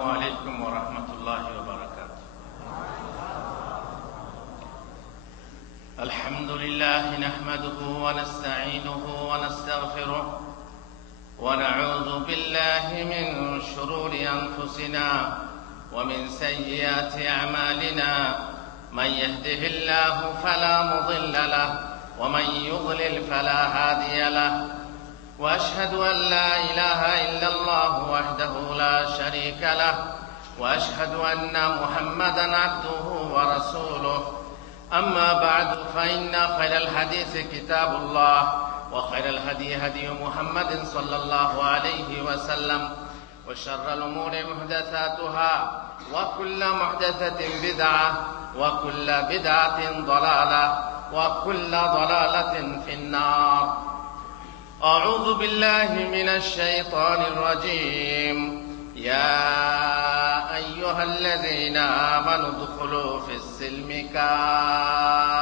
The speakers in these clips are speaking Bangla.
عليكم ورحمة الله وبركاته. الحمد لله نحمده ونستعينه ونستغفره ونعوذ بالله من شرور أنفسنا ومن سيئات أعمالنا من يهده الله فلا مضل له ومن يضلل فلا هادي له وأشهد أن لا إله إلا الله وحده لا شريك له وأشهد أن محمدا عبده ورسوله أما بعد فإن خير الحديث كتاب الله وخير الهدي هدي محمد صلى الله عليه وسلم وشر الأمور محدثاتها وكل محدثة بدعة وكل بدعة ضلالة وكل ضلالة في النار. أعوذ بالله من الشيطان الرجيم. يا أيها الذين آمنوا ادخلوا في السلم كافة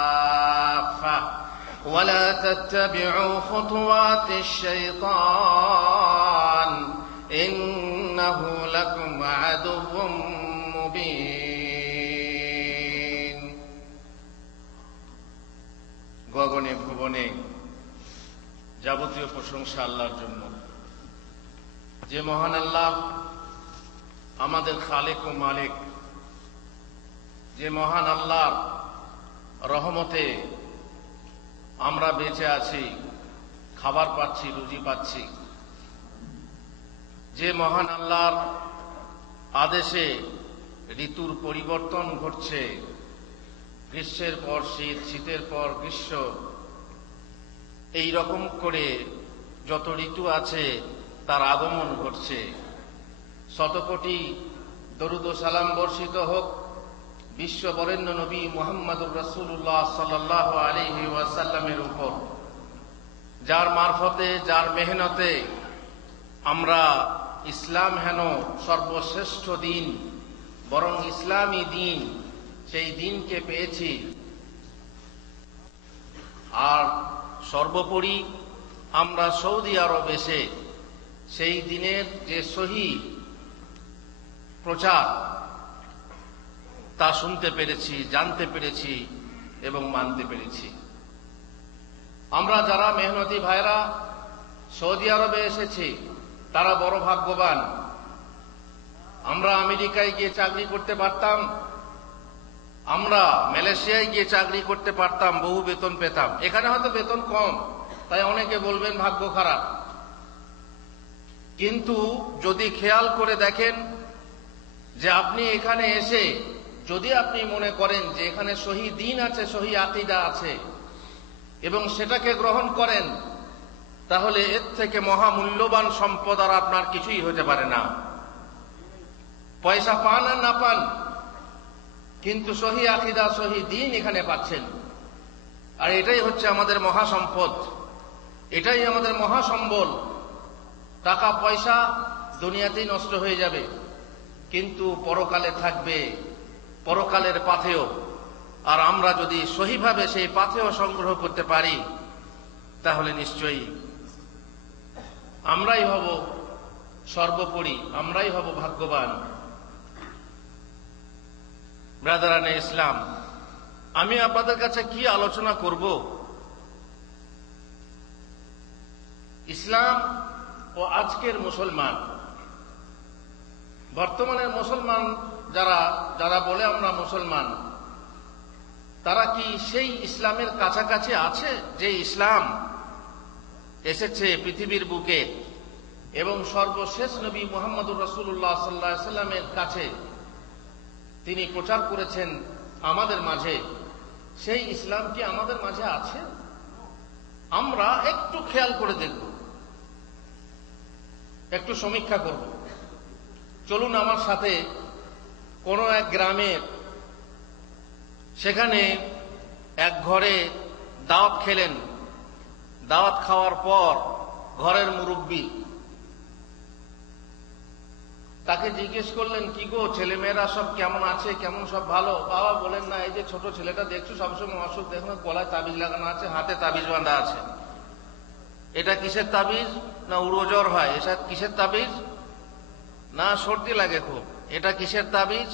ولا تتبعوا خطوات الشيطان إنه لكم عدو مبين. গগনে ভুবনে যাবতীয় প্রশংসা আল্লাহর জন্য, যে মহান আল্লাহ আমাদের খালেক ও মালিক, যে মহান আল্লাহর রহমতে আমরা বেঁচে আছি, খাবার পাচ্ছি, রুজি পাচ্ছি, যে মহান আল্লাহর আদেশে ঋতুর পরিবর্তন ঘটছে, গ্রীষ্মের পর শীত, শীতের পর গ্রীষ্ম, এই রকম করে যত ঋতু আছে তার আগমন ঘটছে। শতকোটি দরুদ ও সালাম বর্ষিত হোক বিশ্ব বরেণ্য নবী মুহাম্মদুর রাসূলুল্লাহ সাল্লাল্লাহু আলাইহি ওয়াসাল্লামের উপর, যার মারফতে, যার মেহনতে আমরা ইসলাম হেন সর্বশ্রেষ্ঠ দিন, বরং ইসলামী দিন, সেই দিনকে পেয়েছি। আর সর্বোপরি আমরা সৌদি আরব এসে সেই দিনের যে সহি প্রচার তা শুনতে পেরেছি, জানতে পেরেছি এবং মানতে পেরেছি। আমরা যারা মেহনতি ভাইরা সৌদি আরবে এসেছি তারা বড় ভাগ্যবান। আমরা আমেরিকায় গিয়ে চাকরি করতে পারতাম, আমরা মালয়েশিয়ায় গিয়ে চাকরি করতে পারতাম, বহু বেতন পেতাম। এখানে হয়তো বেতন কম, তাই অনেকে বলবেন ভাগ্য খারাপ। কিন্তু যদি খেয়াল করে দেখেন যে আপনি এখানে এসে যদি আপনি মনে করেন যে এখানে সহি দ্বীন আছে, সহি আকীদা আছে এবং সেটাকে গ্রহণ করেন, তাহলে এর থেকে মহামূল্যবান সম্পদ আর আপনার কিছুই হতে পারে না। পয়সা পান আর না পান, কিন্তু সহি আকীদা, সহি দ্বীন এখানে পাচ্ছেন। আর এটাই হচ্ছে আমাদের মহাসম্পদ, এটাই আমাদের মহাসম্বল। টাকা পয়সা দুনিয়াতেই নষ্ট হয়ে যাবে, কিন্তু পরকালে থাকবে, পরকালের পাথেয়। আর আমরা যদি সহিভাবে সেই পাথেয় সংগ্রহ করতে পারি, তাহলে নিশ্চয়ই আমরাই হব সর্বোপরি, আমরাই হব ভাগ্যবান। ব্রাদারানে ইসলাম, আমি আপনাদের কাছে কি আলোচনা করব? ইসলাম ও আজকের মুসলমান, বর্তমানের মুসলমান যারা যারা বলে আমরা মুসলমান, তারা কি সেই ইসলামের কাছাকাছি আছে যে ইসলাম এসেছে পৃথিবীর বুকে এবং সর্বশেষ নবী মুহাম্মদুর রাসূলুল্লাহ সাল্লাল্লাহু আলাইহি ওয়াসাল্লামের কাছে তিনি প্রচার করেছেন আমাদের মাঝে? সেই ইসলাম কি আমাদের মাঝে আছে? আমরা একটু খেয়াল করে দেখব, একটু সমীক্ষা করব। চলুন আমার সাথে কোন এক গ্রামের, সেখানে এক ঘরে দাওয়াত খেলেন। দাওয়াত খাওয়ার পর ঘরের মুরব্বী তাকে জিজ্ঞেস করলেন, কি গো, ছেলেমেয়েরা সব কেমন আছে, কেমন সব ভালো? বাবা বলেন, না, এই যে ছোট ছেলেটা দেখছো সবসময় অসুখ, দেখুন গলায় তাবিজ লাগানো আছে, হাতে তাবিজ বাঁধা আছে। এটা কিসের তাবিজ? না উড়ো জ্বর হয়। এটা কিসের তাবিজ? না সর্দি লাগে খুব। এটা কিসের তাবিজ?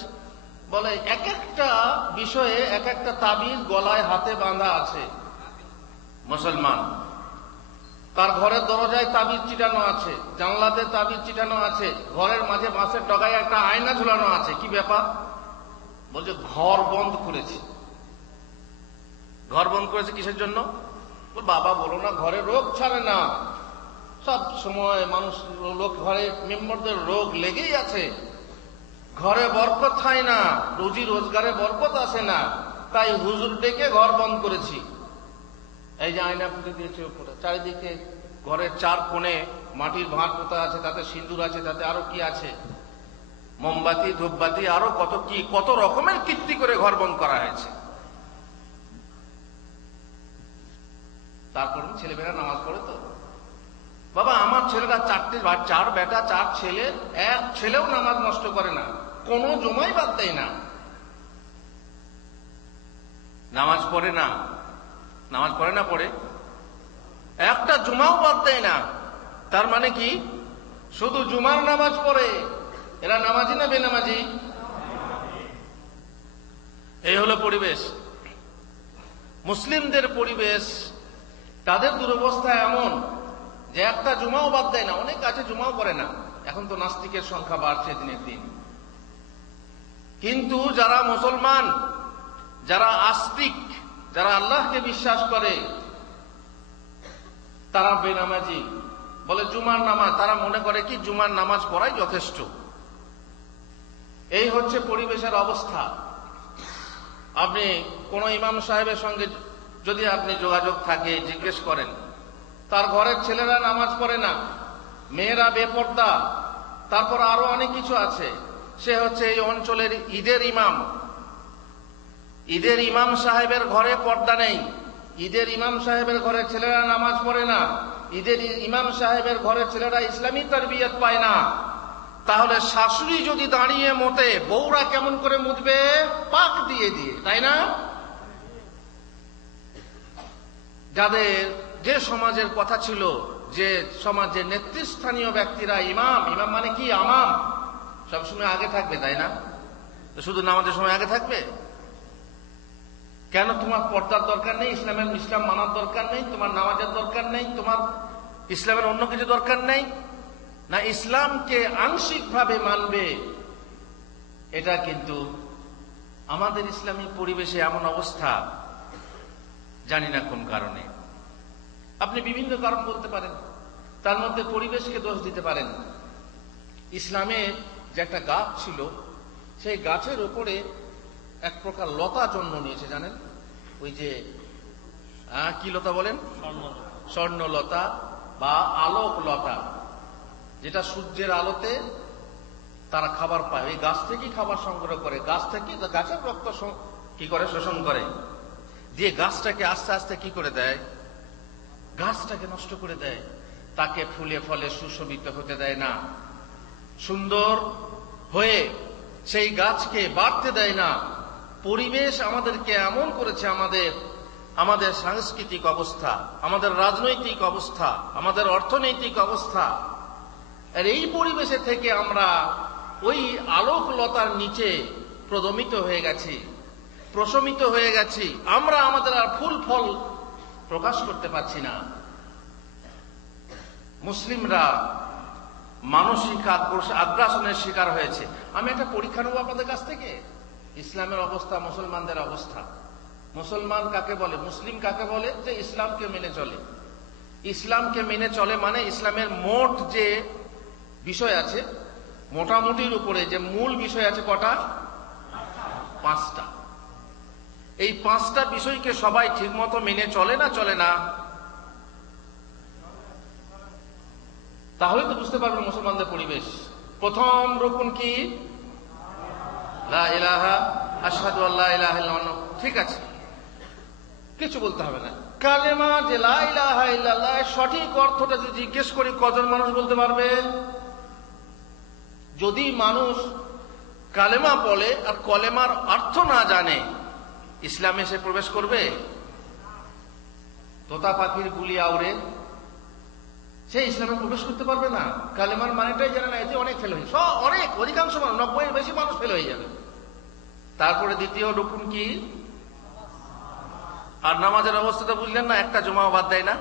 বলে এক একটা বিষয়ে এক একটা তাবিজ গলায় হাতে বাঁধা আছে। মুসলমান তার ঘরের দরজায় তাবিজ চিটানো আছে, জানলাতে তাবিজ চিটানো আছে, ঘরের মাঝে বাঁশের ডগায় একটা আয়না ঝুলানো আছে। কি ব্যাপার? বলছে ঘর বন্ধ করেছে। ঘর বন্ধ করেছে কিসের জন্য? বাবা বলো না, ঘরে রোগ ছাড়ে না, সব সময় মানুষ লোক ঘরে মেম্বারদের রোগ লেগেই আছে, ঘরে বরকত হয় না, রুজি রোজগারে বরকত আসে না, তাই হুজুর ডেকে ঘর বন্ধ করেছি। এই যে আয়না পুঁতে দিয়েছে উপরে, চারিদিকে ঘরের চার কোণে মাটির ভাঁড় পোতা আছে, তাতে সিঁদুর আছে, তাতে আরো কি আছে, মোমবাতি ধূপবাতি আরো কত কি, কত রকমের কীর্তি করে ঘর বন্ধ করা হয়েছে। তারপর ছেলেমেয়েরা নামাজ পড়ে তো, বাবা আমার ছেলেরা চার বেটা চার ছেলে, এক ছেলেও নামাজ নষ্ট করে না, কোনো জমাই বাদ দেয় না, নামাজ পড়ে না, নামাজ পড়ে না, পড়ে একটা জুমাও বাদ দেয় না। তার মানে কি? শুধু জুমার নামাজ পড়ে। এরা নামাজি না বেনামাজি? এই হলো পরিবেশ, মুসলিমদের পরিবেশ। তাদের দুরবস্থা এমন যে একটা জুমাও বাদ দেয় না। অনেক আছে জুমাও করে না, এখন তো নাস্তিকের সংখ্যা বাড়ছে দিনের দিন। কিন্তু যারা মুসলমান, যারা আস্তিক, যারা আল্লাহকে বিশ্বাস করে, তারা বেনামাজি। বলে জুমার নামাজ, তারা মনে করে কি জুমার নামাজ পড়াই যথেষ্ট। এই হচ্ছে পরিবেশের অবস্থা। আপনি কোন ইমাম সাহেবের সঙ্গে যদি আপনি যোগাযোগ থাকে, জিজ্ঞেস করেন, তার ঘরের ছেলেরা নামাজ পড়ে না, মেয়েরা বেপর্দা, তারপর আরো অনেক কিছু আছে। সে হচ্ছে এই অঞ্চলের ঈদের ইমাম। ঈদের ইমাম সাহেবের ঘরে পর্দা নেই, ঈদের ইমাম সাহেবের ঘরে ছেলেরা নামাজ পড়ে না, ঈদের ইমাম সাহেবের ঘরে ছেলেরা ইসলামী তারবিয়ত পায় না। তাহলে শাশুড়ি যদি দাঁড়িয়ে মোটে, বউরা কেমন করে মুতবে? পাক দিয়ে দিয়ে, তাই না? যাদের যে সমাজের কথা ছিল যে সমাজের নেতৃস্থানীয় ব্যক্তিরা ইমাম, ইমাম মানে কি? আমাম, সবসময় আগে থাকবে, তাই না? শুধু নামাজের সময় আগে থাকবে কেন? তোমার পর্দার দরকার নেই, ইসলাম মানার দরকার নেই, তোমার নামাজের দরকার নেই, তোমার ইসলামের অন্য কিছু দরকার নেই না? ইসলামকে আংশিকভাবে মানবে। এটা কিন্তু আমাদের ইসলামী পরিবেশে এমন অবস্থা, জানি না কোন কারণে। আপনি বিভিন্ন কারণ বলতে পারেন, তার মধ্যে পরিবেশকে দোষ দিতে পারেন। ইসলামে যে একটা গাছ ছিল, সেই গাছের উপরে এক প্রকার লতা জন্ম নিয়েছে, জানেন? ওই যে কি লতা বলেন? স্বর্ণলতা বা আলোক লতা, যেটা সূর্যের আলোতে তারা খাবার পায়। ওই গাছ থেকেই খাবার সংগ্রহ করে, গাছ থেকে গাছের রক্ত কি করে শোষণ করে, দিয়ে গাছটাকে আস্তে আস্তে কি করে দেয়? গাছটাকে নষ্ট করে দেয়, তাকে ফুলে ফলে সুশোভিত হতে দেয় না, সুন্দর হয়ে সেই গাছকে বাড়তে দেয় না। পরিবেশ আমাদেরকে এমন করেছে, আমাদের সাংস্কৃতিক অবস্থা, আমাদের রাজনৈতিক অবস্থা, আমাদের অর্থনৈতিক অবস্থা, আর এই পরিবেশে থেকে আমরা ওই আলোকলতার নিচে প্রদমিত হয়ে গেছি, প্রশমিত হয়ে গেছি। আমরা আমাদের আর ফুল ফল প্রকাশ করতে পারছি না। মুসলিমরা মানসিক আগ্রাসনের শিকার হয়েছে। আমি একটা পরীক্ষা নেব আপনাদের কাছ থেকে, ইসলামের অবস্থা, মুসলমানদের অবস্থা। মুসলমান কাকে বলে? মুসলিম কাকে বলে? যে ইসলামকে মেনে চলে। ইসলামকে মেনে চলে মানে ইসলামের মোট যে বিষয় আছে, মোটামুটির উপরে যে মূল বিষয় আছে কটা? 5টা। এই 5টা বিষয়কে সবাই ঠিকমতো মেনে চলে না চলে না? তাহলে তো বুঝতে পারবেন মুসলমানদের পরিবেশ। প্রথম রুকন কি? লা ইলাহা, আশহাদু আল্লা ইলাহা ইল্লাল্লাহ। ঠিক আছে, কিছু বলতে হবে না। কালেমা যে লা ইলাহা ইল্লাল্লাহ, সঠিক অর্থটা যদি জিজ্ঞেস করি, কজন মানুষ বলতে পারবে? যদি মানুষ কালেমা বলে আর কলেমার অর্থ না জানে, ইসলামে সে প্রবেশ করবে? তোতা পাখির বুলি আউড়ে সে ইসলামে প্রবেশ করতে পারবে না। কালেমার মানেটাই জানে না, এতে অনেক ফেল হয়ে অধিকাংশ মানুষ 90 বেশি মানুষ ফেল হয়ে যাবে। তারপরে দ্বিতীয় রুকুন কি? আর নামাজের অবস্থাটা বুঝলেন না, একটা জমাও বাদ দেয় না।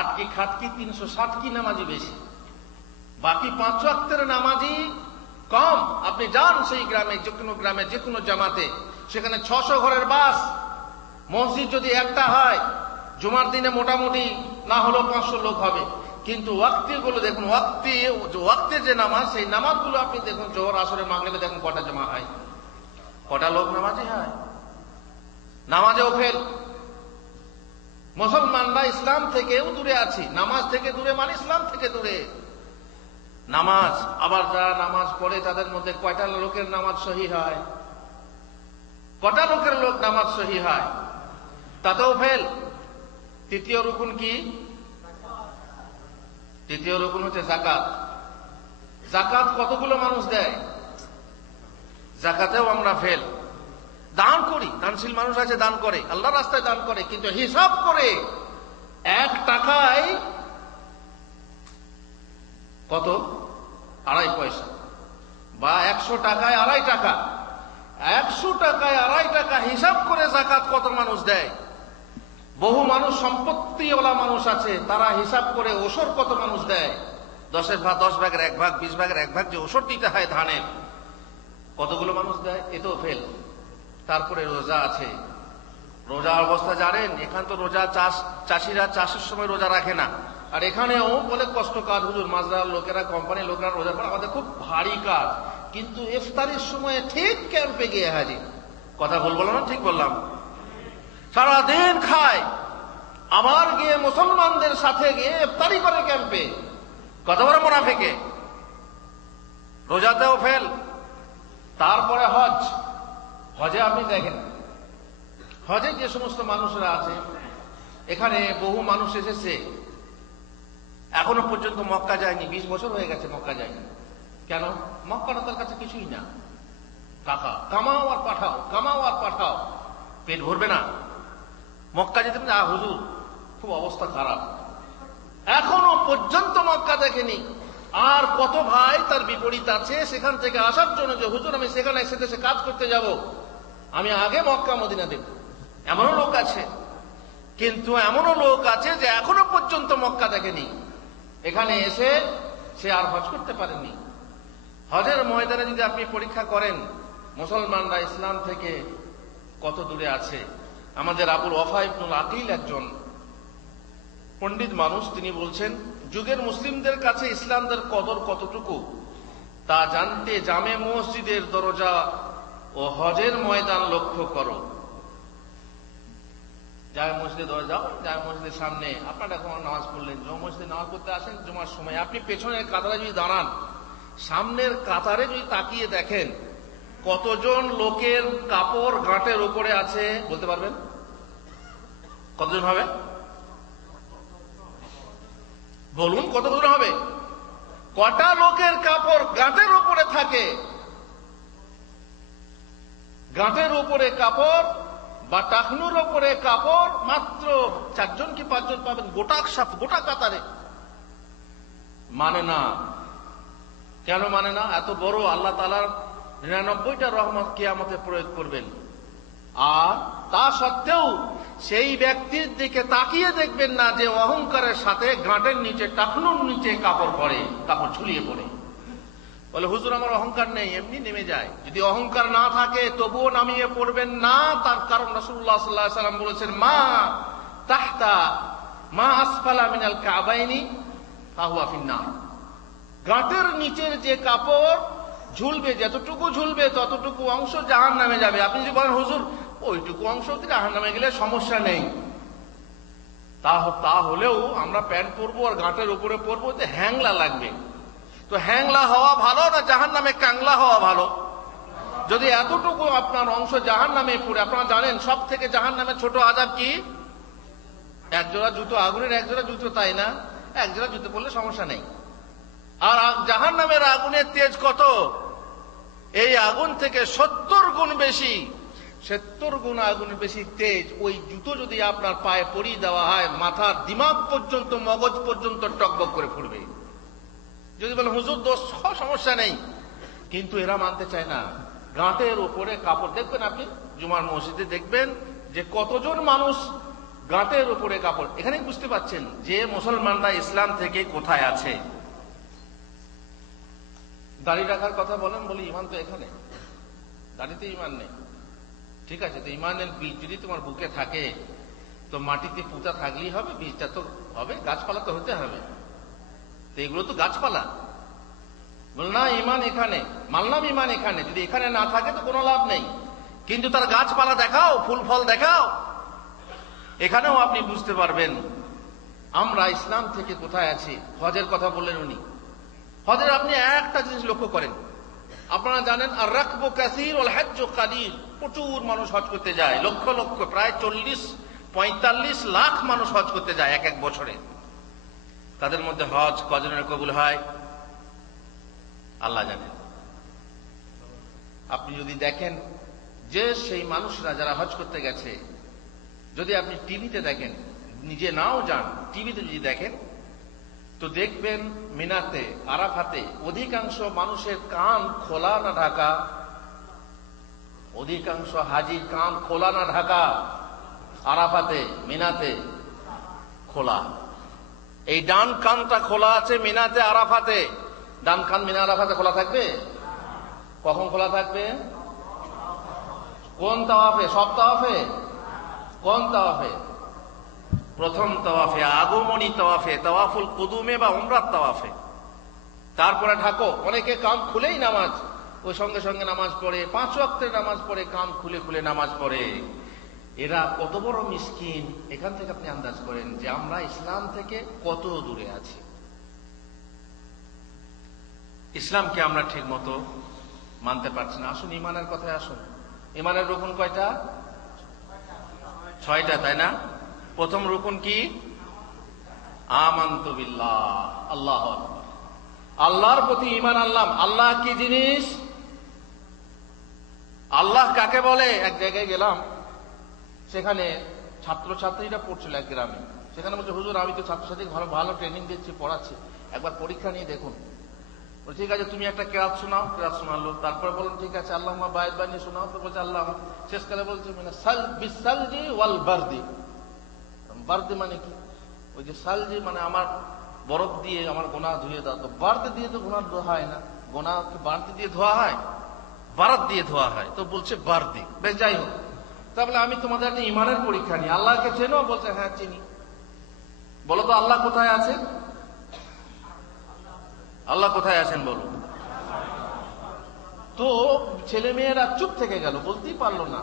আটকি খাটকি 360 কি নামাজি বেশি, বাকি 5 ওয়াক্তের নামাজি কম। আপনি যান সেই গ্রামে, যে কোনো গ্রামে, যে কোনো জামাতে, সেখানে 600 ঘরের বাস। মসজিদ যদি একটা হয়, জুমার দিনে মোটামুটি না হলেও 500 লোক হবে। কিন্তু ওয়াক্তগুলো দেখুন, ওয়াক্তের যে নামাজ, সেই নামাজগুলো আপনি দেখুন, জোহর আসরে মাগরিবে দেখুন কটা জমা হয়, কটা লোক নামাজি হয়। নামাজেও ফেল। মুসলমানরা ইসলাম থেকেও দূরে আছি। নামাজ থেকে দূরে মানে ইসলাম থেকে দূরে। নামাজ, আবার যারা নামাজ পড়ে তাদের মধ্যে কয়টা লোকের নামাজ সহি হয়, কটা লোকের লোক নামাজ সহি হয়, তাতেও ফেল। তৃতীয় রুকুন কি? তৃতীয় রুকুন হচ্ছে যাকাত। যাকাত কতগুলো মানুষ দেয়? যাকাতেও আমরা ফেল। দান করি, দানশীল মানুষ আছে, দান করে, আল্লাহর রাস্তায় দান করে, কিন্তু হিসাব করে 1 টাকায় কত? 2.5 পয়সা, বা 100 টাকায় 2.5 টাকা। 100 টাকায় 2.5 টাকা হিসাব করে যাকাত কত মানুষ দেয়? বহু মানুষ সম্পত্তিওয়ালা মানুষ আছে, তারা হিসাব করে ওসর কত মানুষ দেয়। 10 ভাগের 1 ভাগ, 20 ভাগের 1 ভাগ যে ওসর দিতে হয় ধানের, কতগুলো মানুষ দেয়? এতেও ফেল। তারপরে রোজা আছে। রোজা অবস্থা জানেন? এখান তো রোজা চাষিরা চাষের সময় রোজা রাখে না, আর এখানেও বলে কষ্ট কাজ, হুজুর মাজরার লোকেরা, কোম্পানির লোকেরা রোজা করে, আমাদের খুব ভারী কাজ। কিন্তু ইফতারির সময় ঠিক ক্যাম্পে গিয়ে হাজির। কথা ভুল বললাম না? ঠিক বললাম? সারাদিন খায়, আবার গিয়ে মুসলমানদের সাথে গিয়ে ইফতারি করে ক্যাম্পে। কত বড় মুনাফিকে! রোজাতেও ফেল। তারপরে হজ। হজে আপনি দেখেন, হজে যে সমস্ত মানুষরা আছে, এখানে বহু মানুষ এসেছে, এখনো পর্যন্ত মক্কা যায়নি। 20 বছর হয়ে গেছে মক্কা যায়নি। কেন? মক্কাটা তার কাছে কিছুই না। টাকা কামাও আর পাঠাও, কামাও আর পাঠাও, পেট ভরবে না। মক্কা যেতে হুজুর খুব অবস্থা খারাপ, এখনো পর্যন্ত মক্কা দেখেনি। আর কত ভাই তার বিপরীত আছে, সেখান থেকে আসার জন্য যে হুজুর আমি সেখানে এসে দেশে কাজ করতে যাব, আমি আগে মক্কা মদিনা দেখব, এমনও লোক আছে। কিন্তু এমনও লোক আছে যে এখনো পর্যন্ত মক্কা দেখেনি, এখানে এসে সে আর হজ করতে পারেনি। হজের ময়দানে যদি আপনি পরীক্ষা করেন মুসলমানরা ইসলাম থেকে কত দূরে আছে। আমাদের আবুল ওয়াফা ইবনুল আকিল একজন পণ্ডিত মানুষ, তিনি বলছেন, যুগের মুসলিমদের কাছে ইসলামদের কদর কতটুকু তা জানতে জামে মসজিদের দরজা ও হজের ময়দান লক্ষ্য করো। জামে মসজিদের দরজা, জামে মসজিদের সামনে আপনারা এখন নামাজ পড়লেন, জমা মসজিদে নামাজ পড়তে আসেন জমার সময়, আপনি পেছনের কাতারে যদি দাঁড়ান, সামনের কাতারে যদি তাকিয়ে দেখেন কতজন লোকের কাপড় গাঁটের উপরে আছে বলতে পারবেন? কতজন হবে বলুন? কতজন হবে? কটা লোকের কাপড় গাঁটের উপরে থাকে? গাঁটের উপরে কাপড় বা টাকনুর উপরে কাপড় মাত্র 4 জন কি 5 জন পাবেন গোটা কাতারে। মানে না। কেন মানে না? এত বড় আল্লাহ তাআলার 99টা রহমত কিয়ামতে প্রয়োগ করবেন, আর তা সত্ত্বেও সেই ব্যক্তির দিকে তাকিয়ে দেখবেন না যে অহংকারের সাথে গাঁটের নিচে, টাকনুর নিচে কাপড় ঝুলিয়ে পড়ে। বলে হুজুর আমার অহংকার নেই, এমনি নেমে যায়। যদি অহংকার না থাকে তবুও নামিয়ে পড়বেন না। তার কারণ রাসূলুল্লাহ সাল্লাল্লাহু আলাইহি ওয়াসাল্লাম বলেছেন, মা তাহতা মা আসফালা মিনাল কাবাইনি ফাহুয়া ফিন্নার। গাঁটের নিচের যে কাপড় ঝুলবে, যতটুকু ঝুলবে ততটুকু অংশ জাহান্নামে যাবে। আপনি যদি বলেন হুজুর ওইটুকু অংশ জাহান্নামে গেলে সমস্যা নেই, তা হলেও আমরা প্যান্ট পরবো আর গাঁটের উপরে পরবো, তো হ্যাংলা লাগবে। তো হ্যাংলা হওয়া ভালো না জাহান্নামে কাংলা হওয়া ভালো? যদি এতটুকু আপনার অংশ জাহান্নামে পড়ে, আপনারা জানেন সব থেকে জাহান্নামে ছোট আযাব কি? একজোড়া জুতো, আগুনের একজোড়া জুতো, তাই না? একজোড়া জুতো পরলে সমস্যা নেই। আর জাহান্নামের আগুনের তেজ কত? এই আগুন থেকে 70 গুণ বেশি। 70 গুণ আগুনের বেশি তেজ। ওই জুতো যদি আপনার পায়ে পরিয়ে দেওয়া হয়, মাথার দিমাগ পর্যন্ত, মগজ পর্যন্ত টকবক করে ফুটবে। যদি বলেন হুজুর দোষ, সমস্যা নেই, কিন্তু এরা মানতে চায় না। গাঁটের উপরে কাপড় দেখবেন, আপনি জুমার মসজিদে দেখবেন যে কতজন মানুষ গাঁটের উপরে কাপড়। এখানেই বুঝতে পাচ্ছেন যে মুসলমানরা ইসলাম থেকে কোথায় আছে। দাড়ি রাখার কথা বলেন, বলি ইমান তো এখানে, দাড়িতে ইমান নেই। ঠিক আছে, তো ইমানের বীজ যদি তোমার বুকে থাকে, তো মাটিতে পুঁতা থাকলেই হবে, বীজটা তো হবে, গাছপালা তো হতে হবে। তো এগুলো তো গাছপালা। বল না ইমান এখানে, মানলাম ইমান এখানে, যদি এখানে না থাকে তো কোনো লাভ নেই, কিন্তু তার গাছপালা দেখাও, ফুল ফল দেখাও, এখানেও আপনি বুঝতে পারবেন আমরা ইসলাম থেকে কোথায় আছি। হজের কথা বললেন উনি, হজের আপনি একটা জিনিস লক্ষ্য করেন, আপনারা জানেন আর রাকবু কাসীর ওয়াল হজ্জু কালিল, প্রচুর মানুষ হজ করতে যায়, লক্ষ লক্ষ, প্রায় 40-45 লাখ মানুষ হজ করতে যায় এক এক বছরে। তাদের মধ্যে হজ কজনের কবুল হয় আল্লাহ জানেন। আপনি যদি দেখেন যে সেই মানুষরা যারা হজ করতে গেছে, যদি আপনি টিভিতে দেখেন, নিজে নাও যান, টিভিতে যদি দেখেন, তো দেখবেন মিনাতে, আরাফাতে অধিকাংশ মানুষের কান খোলা না ঢাকা, অধিকাংশ হাজির কান খোলা না ঢাকা, আরাফাতে মিনাতে খোলা। এই ডান কানটা খোলা আছে মিনাতে আরাফাতে, ডান কান মিনা আরাফাতে খোলা থাকবে। কখন খোলা থাকবে? কোন তাওয়াফে? সব তাওয়াফে? কোন তাওয়াফে? প্রথম তাওয়াফে, আগমনী তাওয়াফে, তাওয়াফুল কুদুমে বা উমরার তাওয়াফে। তারপরে ঢাকো। অনেকে কান খুলেই নামাজ, ওই সঙ্গে সঙ্গে নামাজ পড়ে, 5 ওয়াক্তের নামাজ পড়ে, কান খুলে খুলে নামাজ পড়ে। এরা কত বড় মিসকিন। এখান থেকে আপনি আন্দাজ করেন যে আমরা ইসলাম থেকে কত দূরে আছি। ইসলামকে আমরা ঠিক মতো মানতে পারছি না। আসুন ইমানের কথায় আসুন। ইমানের রুকন কয়টা? 6টা, তাই না? প্রথম রুকন কি? আমানতু বিল্লাহ, আল্লাহু আকবার, আল্লাহর প্রতি ঈমান আনলাম। আল্লাহ কি জিনিস? আল্লাহ কাকে বলে? এক জায়গায় গেলাম, সেখানে ছাত্রছাত্রীরা পড়ছিল এক গ্রামে। সেখানে বলছে হুজুর আমি তো ছাত্রছাত্রীকে ভালো ভালো ট্রেনিং দিচ্ছি, পড়াচ্ছি, একবার পরীক্ষা নিয়ে দেখুন। ঠিক আছে, তুমি একটা কেরাত শোনাও। কেরাত শোনালো। তারপরে বললাম ঠিক আছে, আল্লাহুম্মা বায়িদ বাইনি শোনাও। তো বলছে আল্লাহ। শেষকালে বলছে বিসালজি ওয়াল বারদি। বারদি মানে কি? ওই যে সালজি মানে আমার বরফ দিয়ে আমার গোনা ধুয়ে দাও। তো বারদি দিয়ে তো গোনা ধোয়া হয় না। গোনা কি বারদি দিয়ে ধোয়া হয়? বারাত দিয়ে ধোয়া হয়। তো বলছে বারদি। বেশ, যাই হোক, তাহলে আমি তোমাদের একটা ইমানের পরীক্ষা নিই। আল্লাহকে চেনো? বলছে হ্যাঁ চিনি। বলো তো আল্লাহ কোথায় আছে? আল্লাহ কোথায় আছেন বলো। তো ছেলে মেয়েরা চুপ থেকে গেল, বলতেই পারলো না।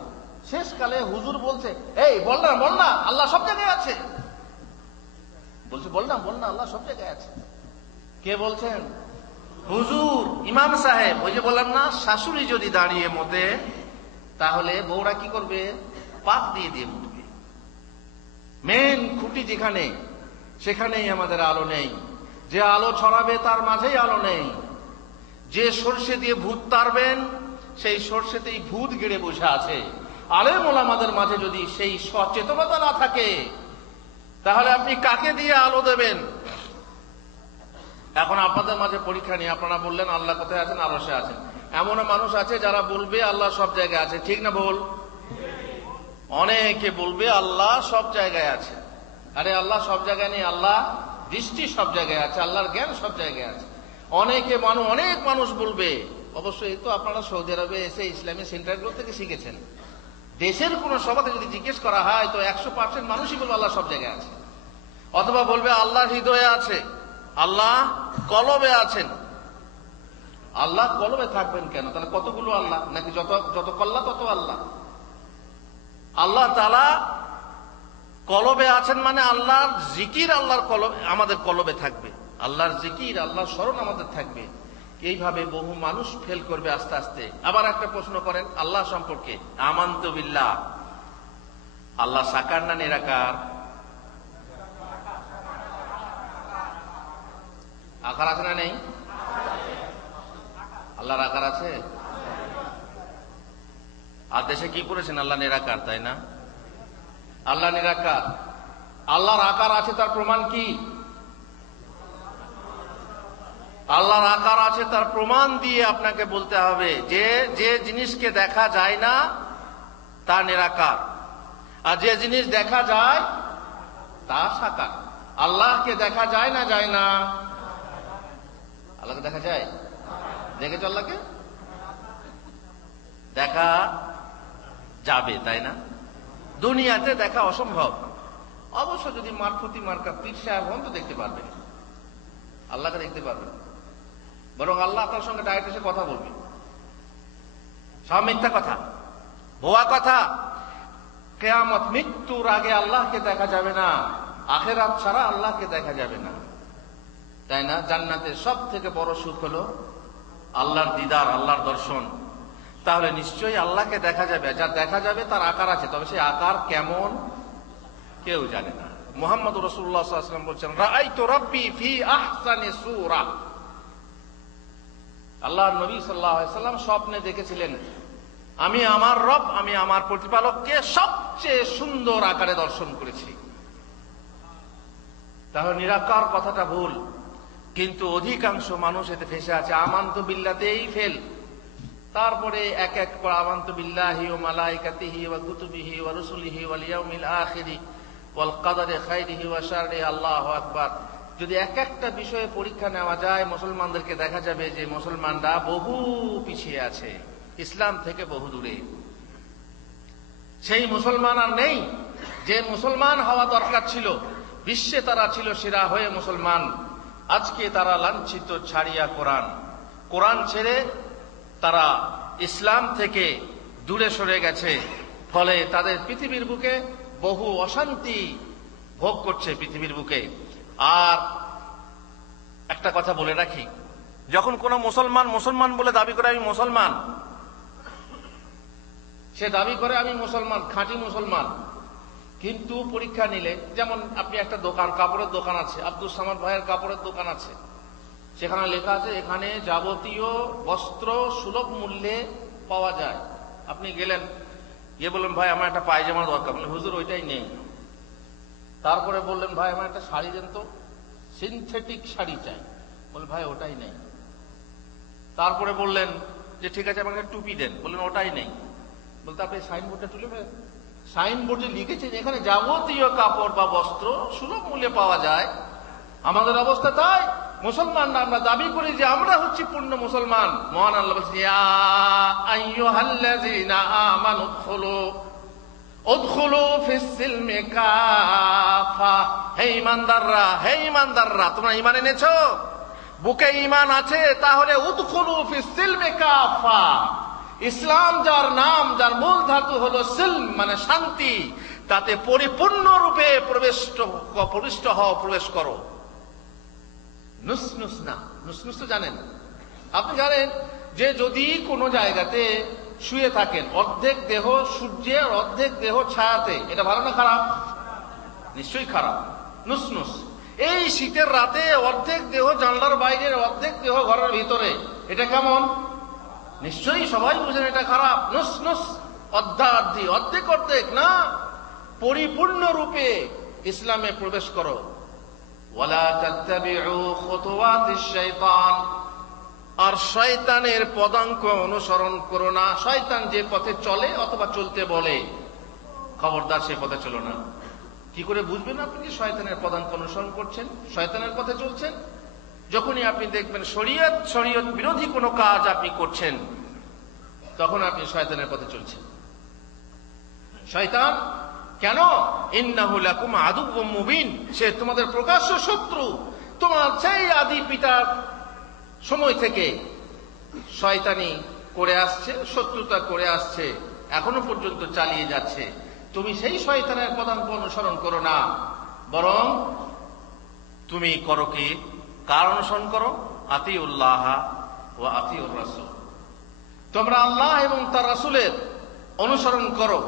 শেষকালে হুজুর বলছে এই বল না আল্লাহ সব জায়গায় আছে। বলছে বল না আল্লাহ সব জায়গায় আছে। কে বলছেন? হুজুর, ইমাম সাহেব। ওই যে বললাম না, শাশুড়ি যদি দাঁড়িয়ে মতে, তাহলে বউরা কি করবে? পাক দিয়ে দিয়ে উঠবে। মেন খুঁটি যেখানে, সেখানেই আমাদের আলো নেই। যে আলো ছড়াবে তার মাঝেই আলো নেই। যে সর্ষে দিয়ে ভূত তাড়বেন, সেই সর্ষেতেই ভূত গেড়ে বসে আছে। আলেম ওলামাদের মাঝে যদি সেই সচেতনতা না থাকে, তাহলে আপনি কাকে দিয়ে আলো দেবেন? এখন আপনাদের মাঝে পরীক্ষা নিয়ে আপনারা বললেন আল্লাহ কোথায় আছেন? আরশে আছেন। এমন মানুষ আছে যারা বলবে আল্লাহ সব জায়গায় আছে, ঠিক না ভুল? অনেকে বলবে আল্লাহ সব জায়গায় আছে। আরে আল্লাহ সব জায়গায় নেই, আল্লাহ দৃষ্টি সব জায়গায় আছে, আল্লাহর জ্ঞান সব জায়গায় আছে। অনেক মানুষ বলবে। অবশ্যই এই তো আপনারা সৌদি আরবে এসে ইসলামী সেন্টারগুলো থেকে শিখেছেন। দেশের কোন সভাতে যদি জিজ্ঞেস করা হয়, তো 100% মানুষই বলবে আল্লাহ সব জায়গায় আছে। অথবা বলবে আল্লাহ হৃদয়ে আছে, আল্লাহ কলবে আছেন। আল্লাহ কলবে থাকবেন কেন? তাহলে কতগুলো আল্লাহ? নাকি যত কল্লা তত আল্লাহ? আল্লাহ তাআলা কলবে আছেন মানে আল্লাহর জিকির আমাদের কলবে থাকবে। আল্লাহর জিকির, আল্লাহর স্মরণ আমাদের থাকবে। এইভাবে বহু মানুষ ফেল করবে আস্তে আস্তে। আবার একটা প্রশ্ন করেন আল্লাহ সম্পর্কে, আমানতু বিল্লাহ, আল্লাহ সাকার না নিরাকার? আকার আছে না নেই? আল্লাহর আকার আছে? আর দেশে কি করেছেন? আল্লাহ নিরাকার, তাই না? আল্লাহ নিরাকার। আল্লাহর আকার আছে, তার প্রমাণ কি? আল্লাহর আকার আছে, তার প্রমাণ দিয়ে আপনাকে বলতে হবে যে যে জিনিসকে দেখা যায় না তা নিরাকার, আর যে জিনিস দেখা যায় তা সাকার। আল্লাহকে দেখা যায় না? যায় না? আল্লাহকে দেখা যায়? দেখেছ আল্লাহকে? দেখা যাবে, তাই না? দুনিয়াতে দেখা অসম্ভব। অবশ্য যদি মারফতি মার্কা পীর সাহেব হন তো দেখতে পারবেন, আল্লাহকে দেখতে পারবেন। বরং আল্লাহ আপনার সঙ্গে ডাইরেক্ট এসে কথা বলবে। সব মিথ্যা কথা, ভুয়া কথা। কিয়ামত, মৃত্যুর আগে আল্লাহকে দেখা যাবে না, আখিরাত ছাড়া আল্লাহকে দেখা যাবে না, তাই না? জান্নাতের সব থেকে বড় সুখ হলো আল্লাহর দিদার, আল্লাহর দর্শন। তাহলে নিশ্চয়ই আল্লাহকে দেখা যাবে। যা দেখা যাবে তার আকার আছে, তবে সেই আকার কেমন কেউ জানে না। মুহাম্মদ রাসূলুল্লাহ সাল্লাল্লাহু আলাইহি ওয়াসাল্লাম বলছেন, রাআইতু রাব্বি ফি আহসানি সূরা। আল্লাহর নবী সাল্লাল্লাহু আলাইহি ওয়াসাল্লাম স্বপ্নে দেখেছিলেন, আমি আমার রব, আমি আমার প্রতিপালককে সবচেয়ে সুন্দর আকারে দর্শন করেছি। তাহলে নিরাকার কথাটা ভুল, কিন্তু অধিকাংশ মানুষ এতে ফেসে আছে। আমানতু বিল্লাতেই ফেল। তারপরে এক এক করে আমানতু বিল্লাহি ওয়া মালাইকাতিহি ওয়া কুতুবিহি ওয়া রুসুলিহি ওয়াল ইয়াউমিল আখিরি ওয়াল কদরি খাইরিহি ওয়া শাররিহি। আল্লাহু আকবার। যদি এক একটা বিষয়ে পরীক্ষা নেওয়া যায়, মুসলমানদেরকে দেখা যাবে যে মুসলমানরা বহু পিছিয়ে আছে, ইসলাম থেকে বহু দূরে। সেই মুসলমান আর নেই যে মুসলমান হওয়া দরকার ছিল। বিশ্বে তারা ছিল সেরা হয়ে মুসলমান, আজকে তারা লাঞ্ছিত ছাড়িয়া কোরআন ছেড়ে তারা ইসলাম থেকে দূরে সরে গেছে। ফলে তাদের পৃথিবীর বুকে বহু অশান্তি ভোগ করছে পৃথিবীর বুকে। আর একটা কথা বলে রাখি, যখন কোন মুসলমান বলে দাবি করে আমি মুসলমান, সে দাবি করে আমি মুসলমান, খাঁটি মুসলমান, কিন্তু পরীক্ষা নিলে, যেমন আপনি একটা দোকান, কাপড়ের দোকান আছে, আব্দুল সামাদ ভাইয়ের কাপড়ের দোকান আছে, সেখানে লেখা আছে এখানে যাবতীয় বস্ত্র সুলভ মূল্যে পাওয়া যায়। আপনি গেলেন, গিয়ে বললেন ভাই আমার একটা পায়জামা দরকার, বললেন হুজুর ওইটাই নেই। তারপরে বললেন ভাই আমার একটা শাড়ি দেন তো, সিনথেটিক শাড়ি চাই, বললেন ভাই ওটাই নেই। তারপরে বললেন যে ঠিক আছে আমাকে টুপি দেন, বললেন ওটাই নেই। বলতে আপনি সাইনবোর্ডটা তুলে ফেলেন, সাইনবোর্ডে লিখেছেন এখানে যাবতীয় কাপড় বা বস্ত্র সুলভ মূল্যে পাওয়া যায়। আমাদের অবস্থা তাই। মুসলমানরা আমরা দাবি করি যে আমরা হচ্ছি পূর্ণ মুসলমান। মহান আল্লাহ বলছেন, ইয়া আইয়ুহাল্লাযীনা আমানু উদখুলু ফিস সিলমি কাফা। হে ঈমানদাররা, তোমরা ঈমান এনেছো, বুকে ঈমান আছে, তাহলে উদখুলু ফিস সিলমি কাফা। ইসলাম যার নাম, যার মূল ধাতু হলো সিলম মানে শান্তি, তাতে পরিপূর্ণরূপে প্রবিষ্ট হও, প্রবেশ করো। নুসনুস না, নুসনুস তো জানেন, আপনি জানেন যে যদি কোনো জায়গাতে শুয়ে থাকেন, অর্ধেক দেহ সূর্যের, অর্ধেক দেহ ছায়াতে, এটা ভালো না খারাপ? নিশ্চয়ই খারাপ। নুসনুস, এই শীতের রাতে অর্ধেক দেহ জানলার বাইরে, অর্ধেক দেহ ঘরের ভিতরে, এটা কেমন? নিশ্চয়ই সবাই বুঝেন এটা খারাপ। নুসনুস, অর্ধার্ধি, অর্ধেক না, পরিপূর্ণ রূপে ইসলামে প্রবেশ করো। ওয়ালা তাত্তাবিউ খুতুওয়াতিশ শাইতান, আর শয়তানের পদাঙ্ক অনুসরণ করো না। শয়তান যে পথে চলে অথবা চলতে বলে, খবরদার সে পথে চলো না। কি করে বুঝবেন আপনি যে শয়তানের পদাঙ্ক অনুসরণ করছেন, শয়তানের পথে চলছেন? যখনই আপনি দেখবেন শরীয়ত বিরোধী কোনো কাজ আপনি করছেন, তখন আপনি শয়তানের পথে চলছেন। শয়তান কেন? ইন্নাহু লাকুম আদুউম মুবিন, সে তোমাদের প্রকাশ্য শত্রু। তোমার সেই আদি পিতার সময় থেকে শয়তানি করে আসছে, শত্রুতা করে আসছে, এখনো পর্যন্ত চালিয়ে যাচ্ছে। তুমি সেই শয়তানের পদাঙ্ক অনুসরণ করো না, বরং তুমি করো কি? কার অনুসরণ করো? আতিউল্লাহ ওয়া আতিউর রাসূল। তোমরা আল্লাহ এবং তার রাসূলের অনুসরণ করো।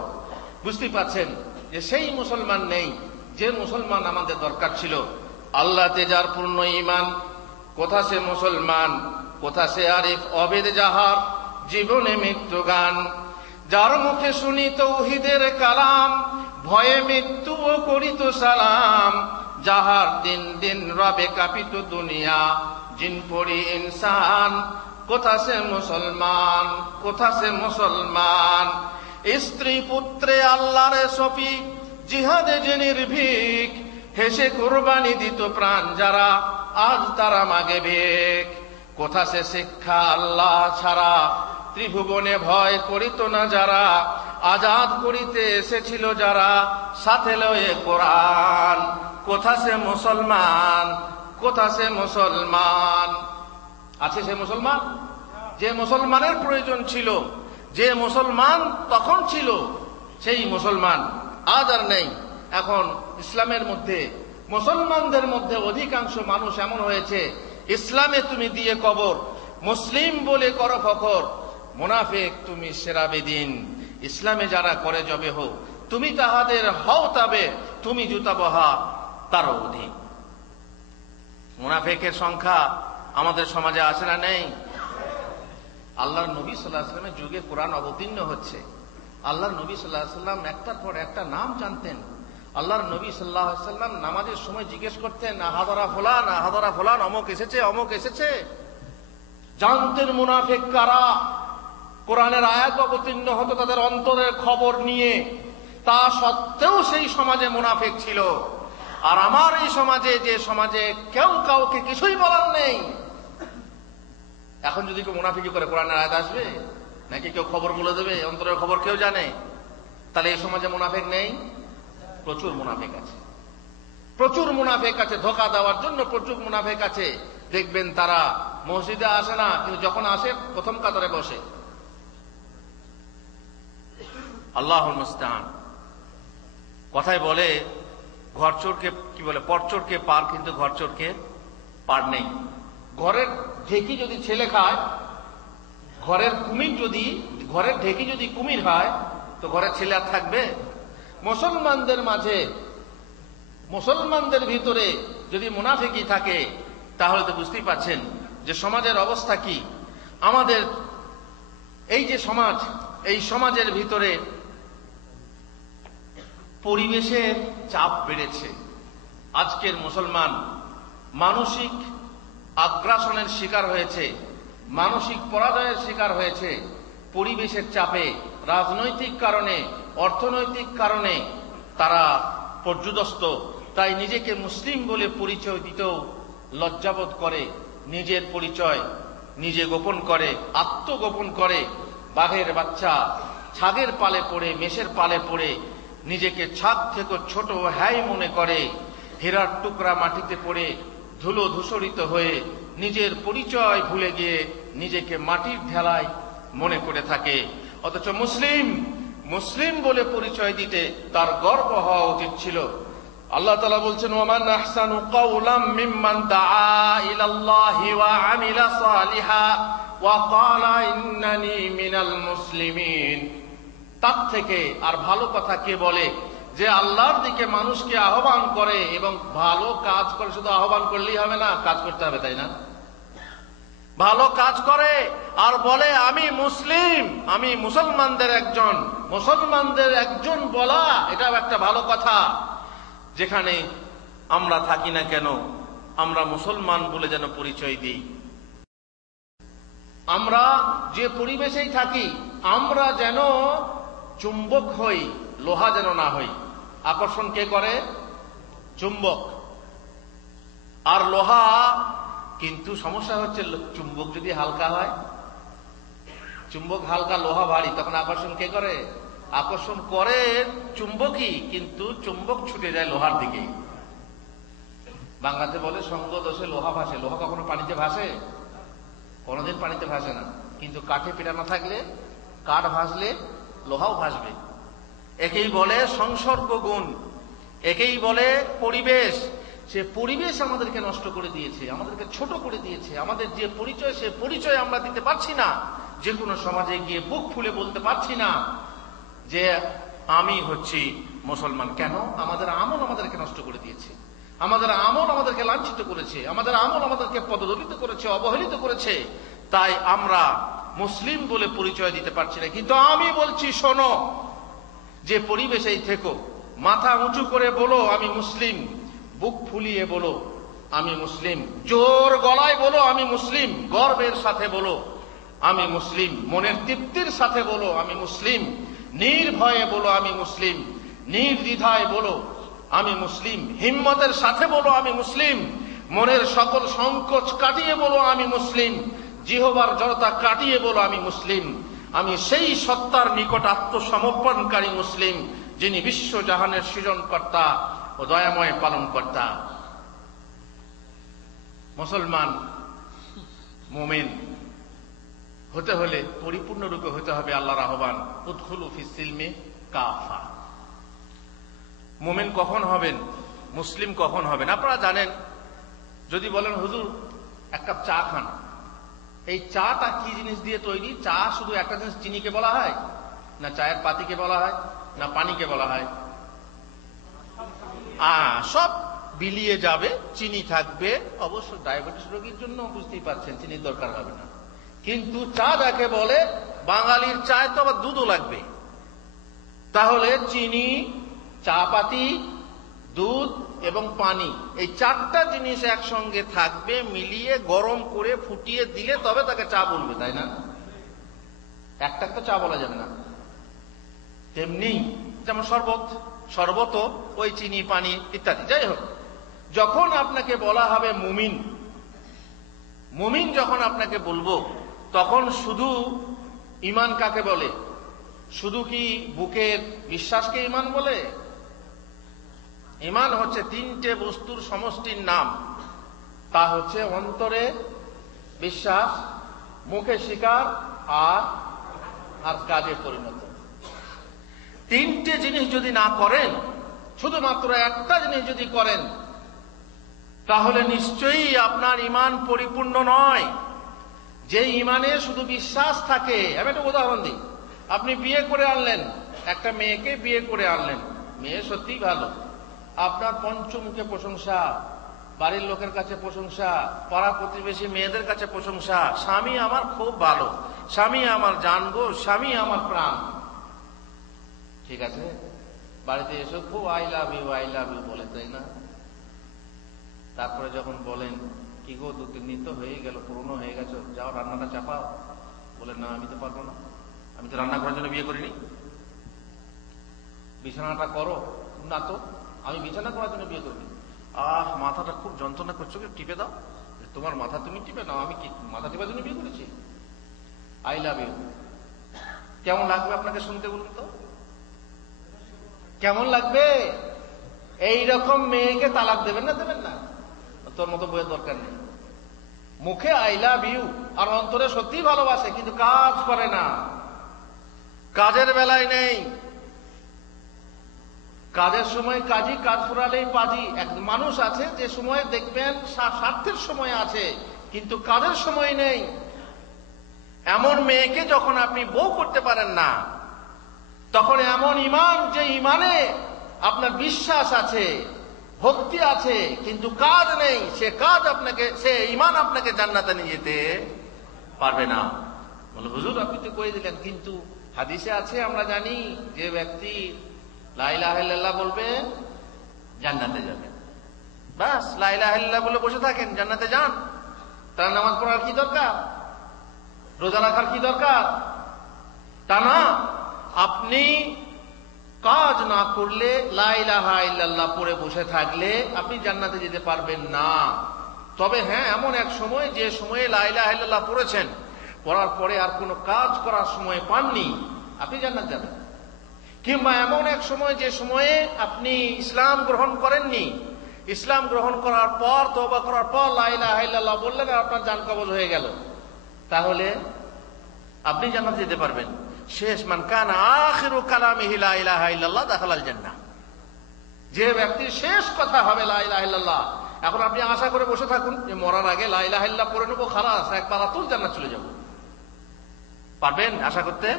বুঝতে পারছেন যে সেই মুসলমান নেই যে মুসলমান আমাদের দরকার ছিল। আল্লাহতে যার পূর্ণ ঈমান, কোথা সে মুসলমান, কোথা সে আরিফ অবেদ যাহার জীবনে মৃত্যু গান। যার মুখে শুনি তৌহিদের কালাম, ভয়ে মৃত্যুও করিত সালাম। যাহার দিন দিন রবে কাঁপিত দুনিয়া, জিন পড়ি ইনসান, কোথা সে মুসলমান, কোথা সে মুসলমান। স্ত্রী পুত্রে আল্লাহর শফিক, জিহাদে যে নির্ভীক, হেসে কুরবানি দিত প্রাণ যারা, আজ তারা মাগে ভেক। কোথা সে শিক্ষা আল্লাহ ছাড়া, ত্রিভুবনে ভয় করিত না যারা, আজাদ করিতে এসেছিল যারা, সাথে লয়ে কোরআন। কোথা সে মুসলমান, কোথা সে মুসলমান। আছে সে মুসলমান? যে মুসলমানের প্রয়োজন ছিল, যে মুসলমান তখন ছিল, সেই মুসলমান আজ আর নেই। এখন ইসলামের মধ্যে, মুসলমানদের মধ্যে অধিকাংশ মানুষ এমন হয়েছে, ইসলামে তুমি দিয়ে কবর, মুসলিম বলে করো ফখর, মুনাফিক তুমি সেরা বেদিন। ইসলামে যারা করে জবে হো, তুমি তাহাদের হও তবে, তুমি জুতা বহা তারও অধিক। মুনাফিকের সংখ্যা আমাদের সমাজে আছে না নেই? আল্লাহর নবী সাল্লাল্লাহু আলাইহি ওয়াসাল্লামের যুগে কোরআন অবতীর্ণ হচ্ছে। আল্লাহর নবী সাল্লাল্লাহু আলাইহি ওয়াসাল্লাম একটার পর একটা নাম জানতেন। আল্লাহর নবী সাল্লাল্লাহু আলাইহি ওয়াসাল্লাম নামাজের সময় জিজ্ঞেস করতেন, আহাদরা ফুলান, আহাদরা ফুলান, অমুক এসেছে, অমুক এসেছে। জানতেন মুনাফিক কারা। কোরআনের আয়াত অবতীর্ণ হতো তাদের অন্তরের খবর নিয়ে। তা সত্ত্বেও সেই সমাজে মুনাফিক ছিল। আর আমার এই সমাজে, যে সমাজে কেউ কাউকে কিছুই বলার নেই, এখন যদি কেউ মুনাফিকি করে কোরআনের আয়াত আসবে নাকি কেউ খবর বলে দেবে? অন্তরের খবর কেউ জানে? তাহলে এই সমাজে মুনাফিক নেই? প্রচুর মুনাফিক আছে, প্রচুর মুনাফিক আছে। ধোঁকা দেওয়ার জন্য প্রচুর মুনাফিক আছে। দেখবেন তারা মসজিদে আসে না, কিন্তু যখন আসে প্রথম কাতারে বসে। আল্লাহুল মুস্তাআন। কথায় বলে, ঘর চোরকে কি বলে, পরচোরকে পার, কিন্তু ঘর চোরকে পার নেই। ঘরের ঢেকি যদি ছেলে খায়, ঘরের কুমির যদি, ঘরের ঢেকি যদি কুমির হয়, তো ঘরের ছেলে আর থাকবে? মুসলমানদের মাঝে, মুসলমানদের ভিতরে যদি মুনাফিকি থাকে, তাহলে তো বুঝতেই পারছেন যে সমাজের অবস্থা কি। আমাদের এই যে সমাজ, এই সমাজের ভিতরে পরিবেশের চাপ বেড়েছে। আজকের মুসলমান মানসিক আগ্রাসনের শিকার হয়েছে, মানসিক পরাজয়ের শিকার হয়েছে। পরিবেশের চাপে, রাজনৈতিক কারণে, অর্থনৈতিক কারণে তারা পর্যুদস্ত। তাই নিজেকে মুসলিম বলে পরিচয় দিতেও লজ্জাবোধ করে, নিজের পরিচয় নিজে গোপন করে, আত্মগোপন করে। বাঘের বাচ্চা ছাগের পালে পড়ে, মেষের পালে পড়ে নিজেকে ছাগ থেকে ছোট হ্যায় মনে করে। হীরার টুকরা মাটিতে পড়ে ধুলো ধূসরিত হয়ে নিজের পরিচয় ভুলে গিয়ে নিজেকে মাটির ঢেলায় মনে করে থাকে। অথচ মুসলিম, মুসলিম বলে পরিচয় দিতে তার গর্ব হওয়া উচিত ছিল। আল্লাহ তাআলা বলছেন, ওয়ামান আহসানু কাওলাম মিম্মান দাআ ইলাল্লাহি ওয়া আমিলা সালিহা ওয়া ক্বালা ইন্নানি মিনাল মুসলিমিন। তার থেকে আর ভালো কথা কে বলে, যে আল্লাহর দিকে মানুষকে আহ্বান করে এবং ভালো কাজ করে। শুধু আহ্বান করলেই হবে না, কাজ করতে হবে, তাই না? ভালো কাজ করে আর বলে আমি মুসলিম, আমি মুসলমানদের একজন, মুসলমানদের একজন বলা, এটাও একটা ভালো কথা। যেখানে আমরা থাকি না কেন, আমরা মুসলমান বলে যেন পরিচয় দিই। আমরা যে পরিবেশেই থাকি, আমরা যেন চুম্বক হই, লোহা যেন না হই। আকর্ষণ কে করে? চুম্বক। আর লোহা, কিন্তু সমস্যা হচ্ছে চুম্বক যদি হালকা হয়, চুম্বক হালকা, লোহা ভারী, তখন আকর্ষণ কে করে? আকর্ষণ করে চুম্বকই, কিন্তু চুম্বক ছুটে যায় লোহার দিকে। বাংলাতে বলে সঙ্গ দোষে লোহা ভাসে। লোহা কখনো পানিতে ভাসে? কোনোদিন পানিতে ভাসে না। কিন্তু কাঠে পেটানো থাকলে, কাঠ ভাসলে লোহাও ভাসবে। একেই বলে সংসর্গ গুণ, একেই বলে পরিবেশ। সে পরিবেশ আমাদেরকে নষ্ট করে দিয়েছে, আমাদেরকে ছোট করে দিয়েছে। আমাদের যে পরিচয়, সে পরিচয় আমরা দিতে পারছি না। যে কোনো সমাজে গিয়ে বুক ফুলে বলতে পারছি না যে আমি হচ্ছি মুসলমান। কেন? আমাদের আমল আমাদেরকে নষ্ট করে দিয়েছে, আমাদের আমল আমাদেরকে লাঞ্ছিত করেছে, আমাদের আমল আমাদেরকে পদদলিত করেছে, অবহেলিত করেছে। তাই আমরা মুসলিম বলে পরিচয় দিতে পারছি না। কিন্তু আমি বলছি, শোনো, যে পরিবেশেই থেকো, মাথা উঁচু করে বলো আমি মুসলিম, বুক ফুলিয়ে বলো আমি মুসলিম, জোর গলায় বলো আমি মুসলিম, গর্বের সাথে বলো আমি মুসলিম, মনের তৃপ্তির সাথে বলো আমি মুসলিম, নির্ভয়ে বলো আমি মুসলিম, নির্দ্বিধায় বলো আমি মুসলিম, হিম্মতের সাথে বলো আমি মুসলিম, মনের সকল সংকোচ কাটিয়ে বলো আমি মুসলিম, জিহ্বার জড়তা কাটিয়ে বলো আমি মুসলিম। আমি সেই সত্তার নিকট আত্মসমর্পণকারী মুসলিম, যিনি বিশ্বজাহানের সৃজনকর্তা ও দয়াময় পালনকর্তা। মুসলমান মুমিন হতে হলে পরিপূর্ণরূপে হতে হবে আল্লাহর আহ্বান, উদখুলু ফিস সিলমি কাফা। মুমিন কখন হবেন, মুসলিম কখন হবেন? আপনারা জানেন, যদি বলেন হুজুর এক কাপ চা খান, এই চাটা কি জিনিস দিয়ে তৈরি? চা শুধু একটা জিনিস, চিনিকে বলা হয় না, চায়ের পাতিকে বলা হয় না, পানিকে বলা হয়? সব বিলিয়ে যাবে, চিনি থাকবে। অবশ্য ডায়াবেটিস রোগীর জন্য বুঝতেই পারছেন চিনির দরকার হবে না। কিন্তু চা যাকে বলে, বাঙালির চায় তো আবার দুধও লাগবে। তাহলে চিনি, চা পাতি, দুধ এবং পানি, এই চারটা জিনিস একসঙ্গে থাকবে, মিলিয়ে গরম করে ফুটিয়ে দিলে তবে তাকে চা বলবে, তাই না? একটা তো চা বলা যাবে না। তেমনি যেমন শরবত, শরবত ওই চিনি, পানি ইত্যাদি। যাই হোক, যখন আপনাকে বলা হবে মুমিন, মুমিন যখন আপনাকে বলবো, তখন শুধু ঈমান কাকে বলে? শুধু কি বুকের বিশ্বাসকে ঈমান বলে? ঈমান হচ্ছে তিনটে বস্তুর সমষ্টির নাম। তা হচ্ছে অন্তরে বিশ্বাস, মুখে স্বীকার, আর কাজে পরিণত। তিনটে জিনিস যদি না করেন, শুধুমাত্র একটা জিনিস যদি করেন, তাহলে নিশ্চয়ই আপনার ঈমান পরিপূর্ণ নয়। যে ঈমানে শুধু বিশ্বাস থাকে, আমি একটা উদাহরণ দিই। আপনি বিয়ে করে আনলেন, একটা মেয়েকে বিয়ে করে আনলেন, মেয়ে সত্যিই ভালো, আপনার পঞ্চমুখে প্রশংসা, বাড়ির লোকের কাছে প্রশংসা, পাড়া প্রতিবেশী মেয়েদের কাছে প্রশংসা, স্বামী আমার খুব ভালো, স্বামী আমার জানগো, স্বামী আমার প্রাণ। ঠিক আছে, বাড়িতে এসে খুব I love you, I love you বলে, তাই না? তারপরে যখন বলেন, কি গো 2-3 দিন তো হয়ে গেল, পুরনো হয়ে গেছে, যাও রান্নাটা চাপাও, বলে না আমি তো পারবো না, আমি তো রান্না করার জন্য বিয়ে করিনি। বিছানাটা করো, না তো আমি বিছানা করার জন্য বিয়ে করিনি। মাথাটা খুব যন্ত্রণা করছো, টিপে দাও। তোমার মাথা তুমি টিপে নাও, আমি কি মাথা টিপার জন্য বিয়ে করেছি? I love you. কেমন লাগবে আপনাকে শুনতে বলুন তো? কেমন লাগবে? এইরকম মেয়েকে তালাক দেবেন না, দেবেন না? তোর মতো বইয়ের দরকার নেই। মুখে আই লাভ ইউ আর অন্তরে সত্যি ভালোবাসে, কিন্তু কাজ করে না, কাজের বেলায় নেই। কাজের সময় কাজী, কাজ ফুরালেই পাজি। এক মানুষ আছে যে সময় দেখবেন স্বার্থের সময় আছে, কিন্তু কাজের সময় নেই। এমন মেয়েকে যখন আপনি বউ করতে পারেন না, তখন এমন ঈমান, যে ঈমানে আপনার বিশ্বাস আছে, ভক্তি আছে, কিন্তু কাজ নেই, সে ঈমান আপনাকে জান্নাতে নিয়ে যেতে পারবে না। বলে হুজুর আপনি তো কয়ে দিলেন, কিন্তু হাদিসে আছে, আমরা জানি, যে ব্যক্তি লা ইলাহা ইল্লাল্লাহ বলবে জান্নাতে যাবে। বাস, লা ইলাহা ইল্লাল্লাহ বলে বসে থাকেন, জান্নাতে যান। তার নামাজ পড়ার কি দরকার? রোজা রাখার কি দরকার? তা না, আপনি কাজ না করলে, লা ইলাহা ইল্লাল্লাহ পড়ে বসে থাকলে আপনি জান্নাতে যেতে পারবেন না। তবে হ্যাঁ, এমন এক সময়, যে সময়ে লা ইলাহা ইল্লাল্লাহ পড়েছেন, পড়ার পরে আর কোনো কাজ করার সময় পাননি, আপনি জান্নাত যাবেন। কিংবা এমন এক সময়, যে সময়ে আপনি ইসলাম গ্রহণ করেননি, ইসলাম গ্রহণ করার পর, তওবা করার পর লা ইলাহা ইল্লাল্লাহ বললেন, আর আপনার জান কবজ হয়ে গেল, তাহলে আপনি জান্নাতে যেতে পারবেন। শেষ, মান কানা আখিরু কালামিহি লা ইলাহা ইল্লাল্লাহ দাখালাল জান্নাহ। যে ব্যক্তির শেষ কথা হবে লা ইলাহা ইল্লাল্লাহ, এখন আপনি আশা করে বসে থাকুন যে মরার আগে লা ইলাহা ইল্লাল্লাহ পড়ে নেবো, খালাস একবার আতুল জান্নাত চলে যাব। পারবেন আশা করতে?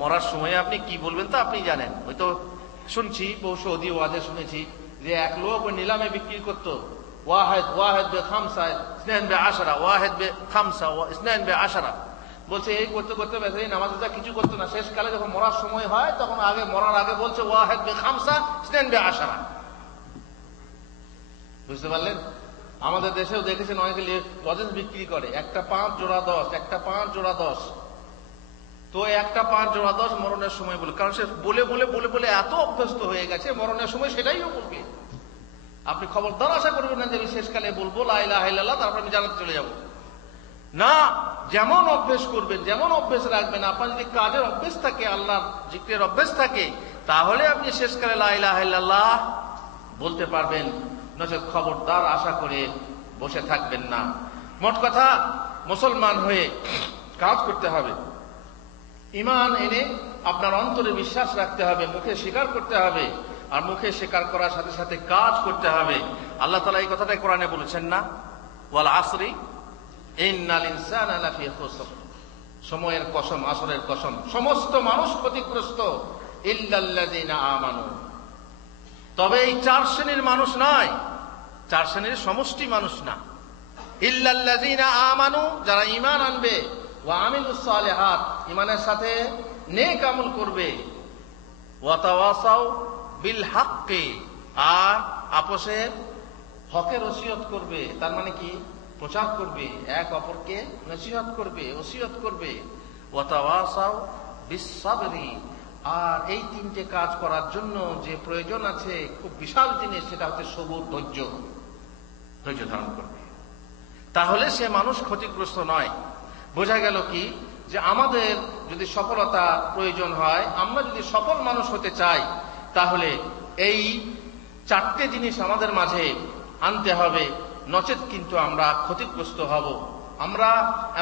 মরার সময় আপনি কি বলবেন তা আপনি জানেন। হয়তো শুনছি, বহু সৌদি ওয়াজে শুনেছি, যে এক লোক ওই নিলামে বিক্রি করতো, ওয়াহেদ বে খামসা ইসনাইন বে আশারা, ওয়াহেদ বে খামসা ইসনাইন বে আশারা। বলছে এই করতে করতে ব্যাস এই নামাজ যা কিছু করতো না, শেষকালে যখন মরার সময় হয় তখন মরার আগে বলছে ওয়াহেদ বে খামসা স্নেন বে আশারা। বুঝতে পারলেন? আমাদের দেশেও দেখেছেন অনেকে লজেন্স বিক্রি করে, একটা 5 জোড়া 10, একটা 5 জোড়া 10। তো একটা 5 জোড়া 10 মরণের সময় বলে, কারণ সে বলে বলে বলে বলে এত অভ্যস্ত হয়ে গেছে, মরণের সময় সেটাইও বলবে। আপনি খবরদার আশা করবেন না যে আমি শেষকালে বলবো লা ইলাহা ইল্লাল্লাহ, তারপর আমি জান্নাতে চলে যাব। না, যেমন অভ্যেস করবেন, যেমন অভ্যেস রাখবেন, আপনার যদি কাজের অভ্যেস থাকে, আল্লাহর জিক্রের অভ্যেস থাকে, তাহলে আপনি শেষকালে লা ইলাহা ইল্লাল্লাহ বলতে পারবেন। নচেত খবরদার আশা করে বসে থাকবেন না। মোট কথা, মুসলমান হয়ে কাজ করতে হবে, ঈমান এনে আপনার অন্তরে বিশ্বাস রাখতে হবে, মুখে স্বীকার করতে হবে, আর মুখে স্বীকার করার সাথে সাথে কাজ করতে হবে। আল্লাহ তাআলা এই কথাটাই কোরআনে বলেছেন না, ওয়াল আসরি ইন্নাল ইনসানা লাফি খুসর। সময়ের কসম, আসরের কসম, সমস্ত মানুষ ক্ষতিগ্রস্ত, ইল্লাল্লাযিনা আমানু। তবে এই 4 শ্রেণীর মানুষ নয়, 4 শ্রেণীর সমষ্টি মানুষ না। ইল্লাল্লাযিনা আমানু, যারা ঈমান আনবে, ওয়া আমিলুস সালিহাত, ঈমানের সাথে নেক আমল করবে, ওয়া তাওয়াসাউ বিল হাক্কি, আর আপোষে হকের ওসিয়ত করবে। তার মানে কি? প্রচার করবে, এক অপরকে নসিহত করবে, ওসিয়ত করবে। ওয়া তাওয়াসাউ বিস সাবরি, আর এই 3টে কাজ করার জন্য যে প্রয়োজন আছে, খুব বিশাল জিনিস, সেটা হচ্ছে সবুর, ধৈর্য। ধৈর্য ধারণ করবে, তাহলে সে মানুষ ক্ষতিগ্রস্ত নয়। বোঝা গেল কি, যে আমাদের যদি সফলতা প্রয়োজন হয়, আমরা যদি সফল মানুষ হতে চাই, তাহলে এই 4টে জিনিস আমাদের মাঝে আনতে হবে, নচেত কিন্তু আমরা ক্ষতিগ্রস্ত হব। আমরা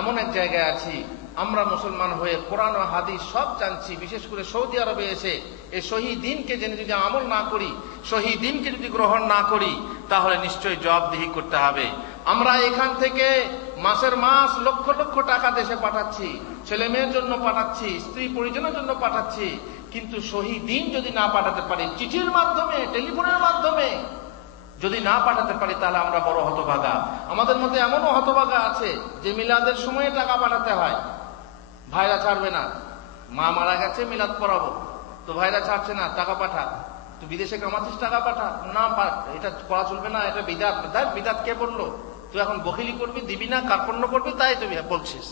এমন এক জায়গায় আছি, আমরা মুসলমান হয়ে কোরআন ও হাদিস সব জানছি, বিশেষ করে সৌদি আরবে এসে এই সহিহ দ্বীনকে জেনে যদি আমল না করি, সহিহ দ্বীনকে যদি গ্রহণ না করি, তাহলে নিশ্চয়ই জবাবদিহি করতে হবে। আমরা এখান থেকে মাসের মাস লক্ষ লক্ষ টাকা দেশে পাঠাচ্ছি, ছেলে মেয়ের জন্য পাঠাচ্ছি, স্ত্রী পরিজনের জন্য পাঠাচ্ছি, কিন্তু সহিহ দ্বীন যদি না পাঠাতে পারি, চিঠির মাধ্যমে, টেলিফোনের মাধ্যমে যদি না পাঠাতে পারি, তাহলে আমরা বড় হতভাগা। আমাদের মধ্যে এমনও হতভাগা আছে যে মিলাদের সময়ে টাকা পাঠাতে হয়, ভাইরা ছাড়বে না, মা মারা গেছে মিলাদ পড়াবো, তো ভাইরা ছাড়ছে না, টাকা পাঠা, তুই বিদেশে কামাচ্ছিস টাকা পাঠা, না এটা করা চলবে না, এটা বিদাত। তাই বিদাত কে বললো? তুই এখন বখিলি করবি, দিবি না, কার্পণ্য করবি, তাই তুই বলছিস।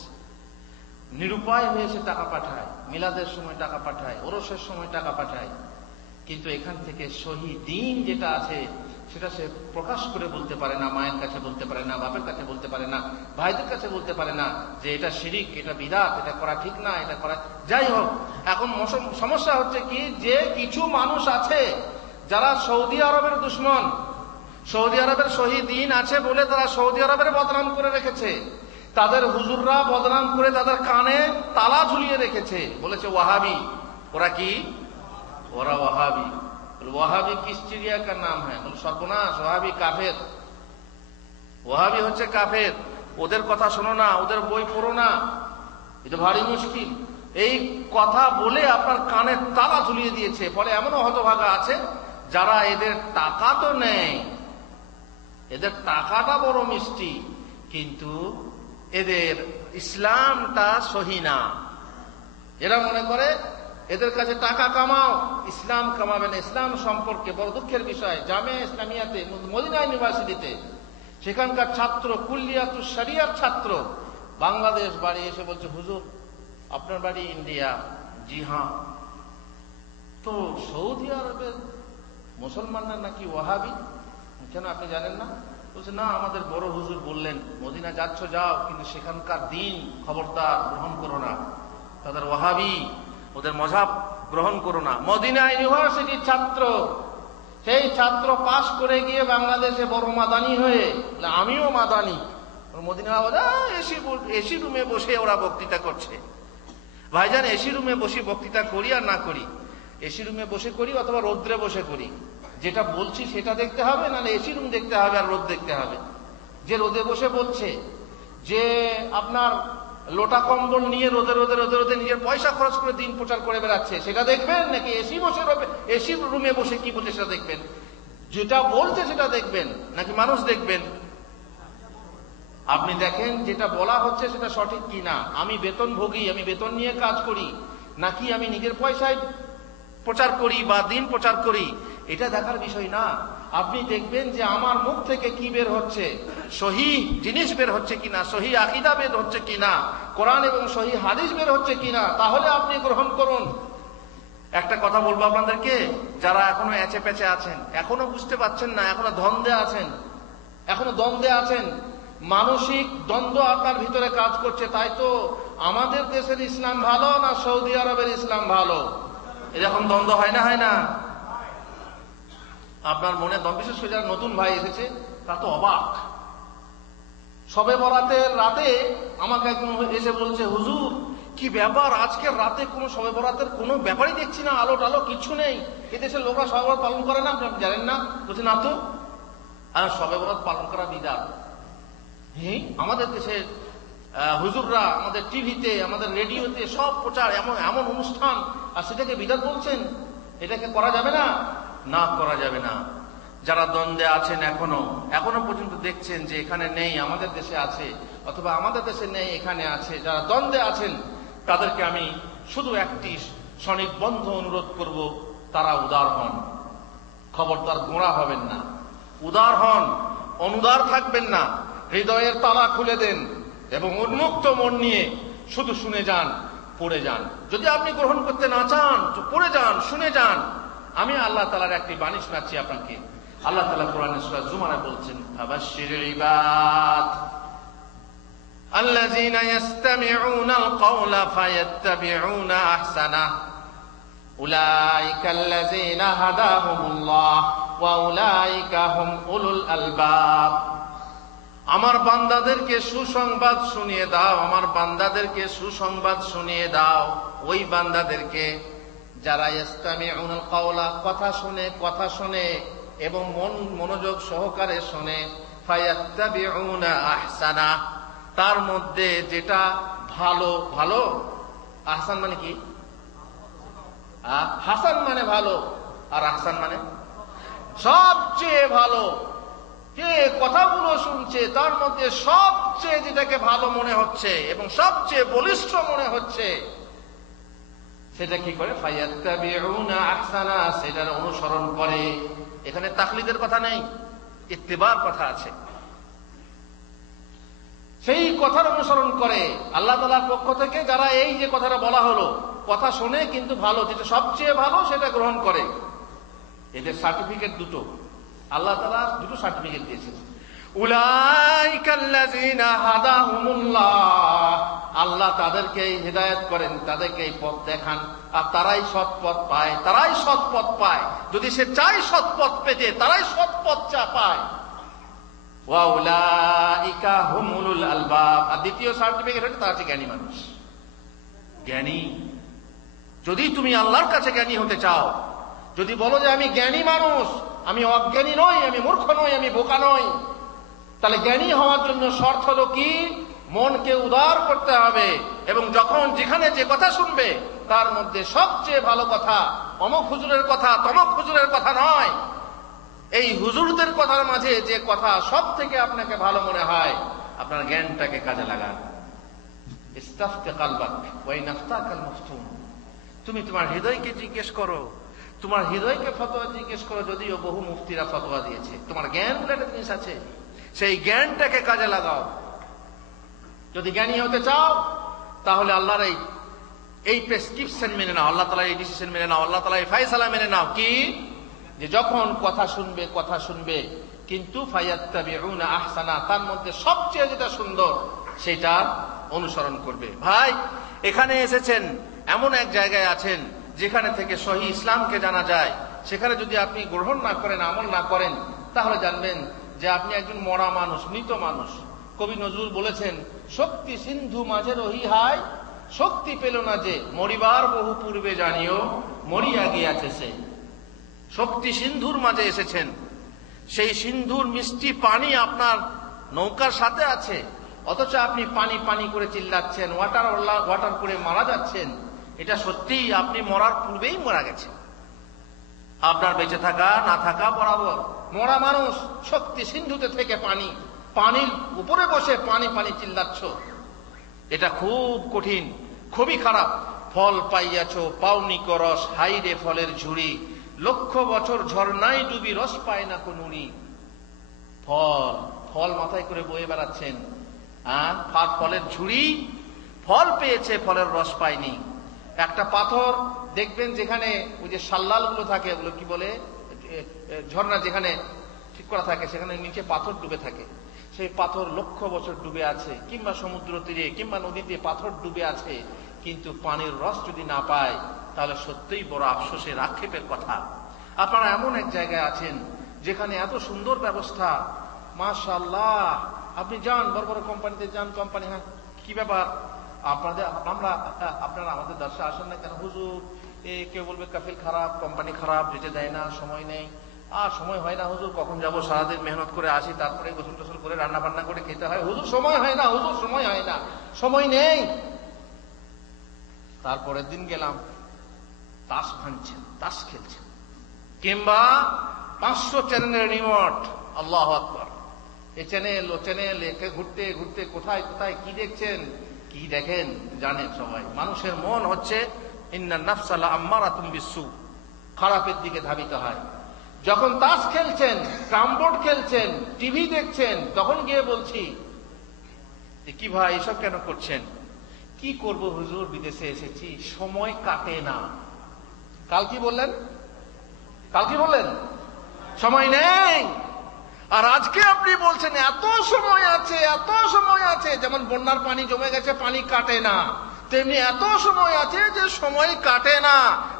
নিরুপায় হয়েছে টাকা পাঠায়, মিলাদের সময় টাকা পাঠায়, ওরসের সময় টাকা পাঠায়, কিন্তু এখান থেকে সহিহ দ্বীন যেটা আছে সেটা সে প্রকাশ করে বলতে পারে না, মায়ের কাছে বলতে পারে না, বাপের কাছে বলতে পারে না, ভাইদের কাছে বলতে পারে না যে এটা শিরিক, এটা বিদআত, এটা করা ঠিক না, এটা করা। যাই হোক, এখন সমস্যা হচ্ছে কি, যে কিছু মানুষ আছে যারা সৌদি আরবের দুশমন, সৌদি আরবের সহিহ দ্বীন আছে বলে তারা সৌদি আরবের বদনাম করে রেখেছে, তাদের হুজুররা বদনাম করে তাদের কানে তালা ঝুলিয়ে রেখেছে, বলেছে ওয়াহাবি। ওরা কি? ওরা ওয়াহাবি। ওয়াহাবি কিস চিড়িয়া কার নাম হ্যাঁ? সর্বনাশ, ওয়াহাবি কাফের। ওয়াহাবি হচ্ছে কাফের, ওদের কথা শোনো না, ওদের বই পড়ো না, এটা ভারী মুশকিল। এই কথা বলে আপনার কানে তালা ঝুলিয়ে দিয়েছে। ফলে এমনও হতভাগা আছে যারা এদের টাকা তো নেয়, এদের টাকাটা বড় মিষ্টি, কিন্তু এদের ইসলামটা সহি না। এরা মনে করে এদের কাছে টাকা কামাও, ইসলাম কামাবে না। ইসলাম সম্পর্কে বড় দুঃখের বিষয়, জামিয়া ইসলামিয়াতে, মদিনা ইউনিভার্সিটিতে সেখানকার ছাত্র, কুল্লিয়াতুশ শরিয়ার ছাত্র, বাংলাদেশ বাড়ি এসে বলছে, হুজুর আপনার বাড়ি ইন্ডিয়া? জি হ্যাঁ। তো সৌদি আরবের মুসলমানরা নাকি ওয়াহাবি, কেন আপনি জানেন না? বলছে না, আমাদের বড় হুজুর বললেন মদিনা যাচ্ছ যাও, কিন্তু সেখানকার দিন খবরদার গ্রহণ করো না, তাদের ওয়াহাবি, ওদের মযহাব গ্রহণ করো না। মদিনা ইউনিভার্সিটির ছাত্র, সেই ছাত্র পাশ করে গিয়ে বাংলাদেশে বড় মাদানি হয়ে, আমিও মাদানি, মদিনা এসি রুমে বসে ওরা বক্তৃতা করছে। ভাইজান, এসি রুমে বসে বক্তৃতা করি আর না করি, এসি রুমে বসে করি অথবা রৌদ্রে বসে করি, যেটা বলছি সেটা দেখতে হবে, নাহলে এসি রুম দেখতে হবে আর রোদ দেখতে হবে। যে রোদে বসে বলছে, যে আপনার লোটা কম্বল নিয়ে রোদে রোদে রোদে রোদে নিজের পয়সা খরচ করে দিন প্রচার করে বেড়াচ্ছে, সেটা দেখবেন? নাকি এসি রুমে বসে কি বলছে সেটা দেখবেন? যেটা বলছে সেটা দেখবেন নাকি মানুষ দেখবেন? আপনি দেখেন যেটা বলা হচ্ছে সেটা সঠিক কিনা, আমি বেতনভোগী, আমি বেতন নিয়ে কাজ করি, নাকি আমি নিজের পয়সায় প্রচার করি বা দিন প্রচার করি, এটা দেখার বিষয় না। আপনি দেখবেন যে আমার মুখ থেকে কি বের হচ্ছে, সহিহ জিনিস বের হচ্ছে কিনা, সহিহ আকীদা বের হচ্ছে কিনা, কোরআন এবং সহিহ হাদিস বের হচ্ছে কিনা, তাহলে আপনি গ্রহণ করুন। একটা কথা বলবো আপনাদেরকে, যারা এখনো এচে পেচে আছেন, এখনো বুঝতে পারছেন না, এখনো দ্বন্দ্বে আছেন, মানসিক দ্বন্দ্ব আপনার ভিতরে কাজ করছে, তাই তো আমাদের দেশের ইসলাম ভালো না সৌদি আরবের ইসলাম ভালো, এরকম দ্বন্দ্ব হয় না? আপনার মনে বিশেষ করে যারা নতুন ভাই এসেছে তা তো অবাক। শবে বরাতের রাতে আমাকে একজন এসে বলছে, হুজুর কি ব্যাপার, আজকের রাতে কোনো শবে বরাতের কোনো ব্যাপারই দেখছি না, আলো টালো কিছু নেই, এদেশের লোকরা শবে বরাত পালন করে না, আপনি জানেন না? বলছে না তো, আর শবে বরাত পালন করা বিদআত। আমাদের দেশের হুজুররা আমাদের টিভিতে, আমাদের রেডিওতে সব প্রচার, এমন অনুষ্ঠান, আর সেটাকে বিদআত বলছেন, এটাকে করা যাবে না? না, করা যাবে না। যারা দ্বন্দ্বে আছেন এখনো পর্যন্ত দেখছেন যে এখানে নেই, আমাদের দেশে আছে, অথবা আমাদের দেশে নেই এখানে আছে, যারা দ্বন্দ্বে আছেন তাদেরকে আমি শুধু একটি স্বনির্বন্ধ অনুরোধ করব, তারা উদার হন, খবরদার গোঁড়া হবেন না, উদার হন, অনুদার থাকবেন না, হৃদয়ের তালা খুলে দেন এবং উন্মুক্ত মন নিয়ে শুধু শুনে যান, পড়ে যান। যদি আপনি গ্রহণ করতে না চান তো পড়ে যান, শুনে যান। আমি আল্লাহ তাআলার একটি বাণী শোনাচ্ছি আপনাকে। আল্লাহ তাআলা কোরআনে সূরা জুমারে বলছেন, ফাবাশশিরিল ইবাদ আল্লাযীনা ইসতামিউনাল কওলা ফায়াত্তাবিউনা আহসানাহ উলাইকাল্লাযীনা হাদাহুমুল্লাহ ওয়া উলাইকা হুম উলুল আলবাব। আমার বান্দাদেরকে সুসংবাদ শুনিয়ে দাও, আমার বান্দাদেরকে সুসংবাদ শুনিয়ে দাও, ওই বান্দাদেরকে যারা ইসতামিউনাল কওলা, কথা শুনে এবং মনোযোগ সহকারে শুনে, ফায়াত্তাবিউনা আহসানা, তার মধ্যে যেটা ভালো, আহসান মানে কি? হাসান মানে ভালো, আর আহসান মানে সবচেয়ে ভালো। যে কথাগুলো শুনছে তার মধ্যে সবচেয়ে যেটাকে ভালো মনে হচ্ছে এবং সবচেয়ে বলিষ্ঠ মনে হচ্ছে, সেটা কি করে? ফায়াত্তাবিউনা আহসানা, সেটার অনুসরণ করে। এখানে তাকলিদের কথা নেই, ইত্তিবার কথা আছে। সেই কথার অনুসরণ করে আল্লাহ তাআলার পক্ষ থেকে যারা এই যে কথাটা বলা হলো, কথা শোনে কিন্তু ভালো, যেটা সবচেয়ে ভালো সেটা গ্রহণ করে। এদের সার্টিফিকেট দুটো, আল্লাহ তাআলা দুটো সার্টিফিকেট দিয়েছেন। উলাইকাল্লাযীনা হাদাহুমুল্লাহ, আল্লাহ তাদেরকে হিদায়াত করেন, তাদেরকে এই পথ দেখান, আর তারাই সৎ পথ পায়। যদি সে চায় সৎ পথ পেতে, তারাই সৎ পথ পায়। ওয়া উলাইকা হুম উলুল আলবাব। আর দ্বিতীয় সার্টিফিকেট হচ্ছে তারা হচ্ছে জ্ঞানী মানুষ। জ্ঞানী, যদি তুমি আল্লাহর কাছে জ্ঞানী হতে চাও, যদি বলো যে আমি জ্ঞানী মানুষ, আমি অজ্ঞানী নই, আমি মূর্খ নই, আমি বোকা নই, তাহলে জ্ঞানী হওয়ার জন্য শর্ত হলো কি? মনকে উদার করতে হবে, এবং যখন যেখানে যে কথা শুনবে তার মধ্যে সবচেয়ে ভালো কথা অমুক হুজুরের কথা, তমুক হুজুরের কথা নয়, এই হুজুরদের কথার মাঝে যে কথা সব থেকে আপনাকে ভালো মনে হয়, আপনার জ্ঞানটাকে কাজে লাগান। ইস্তাফতি কালবাক ওয়া ইন আফতাকাল মাফতুন। তুমি তোমার হৃদয়কে জিজ্ঞেস করো, তোমার হৃদয়কে ফতোয়া জিজ্ঞেস করো, যদিও বহু মুফতিরা ফতোয়া দিয়েছে। তোমার জ্ঞান বলে একটা জিনিস আছে, সেই জ্ঞানটাকে কাজে লাগাও। যদি জ্ঞানী হতে চাও তাহলে আল্লাহর এই প্রেসক্রিপশন মেনে নাও, আল্লাহ তাআলার এই ডিসিশন মেনে নাও, আল্লাহ তাআলার এই ফয়সালা মেনে নাও। কি? যে যখন কথা শুনবে কিন্তু ফায়াত্তাবিউনা আহসানা, তার মধ্যে সবচেয়ে যেটা সুন্দর সেটার অনুসরণ করবে। ভাই, এখানে এসেছেন, এমন এক জায়গায় আছেন যেখানে থেকে সহি ইসলামকে জানা যায়, সেখানে যদি আপনি গ্রহণ না করেন, আমল না করেন, তাহলে জানবেন যে আপনি একজন মরা মানুষ, মৃত মানুষ। কবি নজরুল বলেছেন, শক্তি সিন্ধু মাঝে রহি হায়, শক্তি পেল না যে, মরিবার বহু পূর্বে জানিও, মরিয়া গিয়াছে সে। শক্তি সিন্ধুর মাঝে এসেছেন, সেই সিন্ধুর মিষ্টি পানি আপনার নৌকার সাথে আছে, অথচ আপনি পানি পানি করে চিল্লাচ্ছেন, ওয়াটার করে মারা যাচ্ছেন। এটা সত্যিই আপনি মরার পূর্বেই মারা গেছেন। আপনার বেঁচে থাকা না থাকা বরাবর। মরা মানুষ শক্তি সিন্ধুতে থেকে পানির উপরে বসে পানি পানি চিল্লাচ্ছ, এটা খুব কঠিন, খুবই খারাপ। ফল পাইয়াছ পাওনি করস, হাইরে ফলের ঝুড়ি, লক্ষ বছর ঝর্ণায় ডুবি রস পায় না কোনুরি। ফল ফল মাথায় করে বয়ে বেড়াচ্ছেন, ফলের ঝুড়ি, ফল পেয়েছে ফলের রস পায়নি। একটা পাথর দেখবেন যেখানে ওই যে শাল্লাল গুলো থাকে, ওগুলো কি বলে, ঝর্ণা যেখানে ঠিক করা থাকে, সেখানে নিচে পাথর ডুবে থাকে। সেই পাথর লক্ষ বছর ডুবে আছে, কিংবা সমুদ্র তীরে কিংবা নদীতে পাথর ডুবে আছে, কিন্তু পানির রস যদি না পায় তাহলে সত্যিই বড় আফসোসের, আক্ষেপের কথা। আপনারা এমন এক জায়গায় আছেন যেখানে এত সুন্দর ব্যবস্থা, মাশাআল্লাহ, আপনি যান বড় বড় কোম্পানিতে যান, কোম্পানি, হ্যাঁ কি ব্যাপার আপনারা আমাদের দর্শে আসেন না কেন হুজুর? কেউ বলবে কাফিল খারাপ, কোম্পানি খারাপ, যেতে দেয় না, সময় নেই। আর সময় হয় না হুজুর, কখন যাবো, সারাদিন মেহনত করে আসি, তারপরে গোসল টোসল করে রান্না বান্না করে খেতে হয়, হুজুর সময় হয় না, হুজুর সময় হয় না, সময় নেই। তারপরের দিন গেলাম, তাস ভাঙছেন, তাস খেলছেন, কিংবা 500 চ্যানেলের রিমোট, আল্লাহু আকবার, এই চ্যানেল ও চ্যানেল, একে ঘুরতে ঘুরতে কোথায় কোথায় কি দেখছেন, কি দেখেন জানেন সবাই। মানুষের মন হচ্ছে ইন্নান নাফসা লাআম্মারাতুম বিসসু, খারাপের দিকে ধাবিত হয়। যখন তাস খেলছেন, ক্যারমবোর্ড খেলছেন, টিভি দেখছেন, তখন গিয়ে বলছি কি ভাই এসব কেন করছেন? কি করব হুজুর, বিদেশে এসেছি, সময় কাটে না। কাল কি বললেন? সময় নেই। আর আজকে আপনি বলছেন এত সময় আছে, এত সময় আছে। যেমন বন্যার পানি জমে গেছে, পানি কাটে না, তেমনি এত সময় আছে যে সময় কাটে না।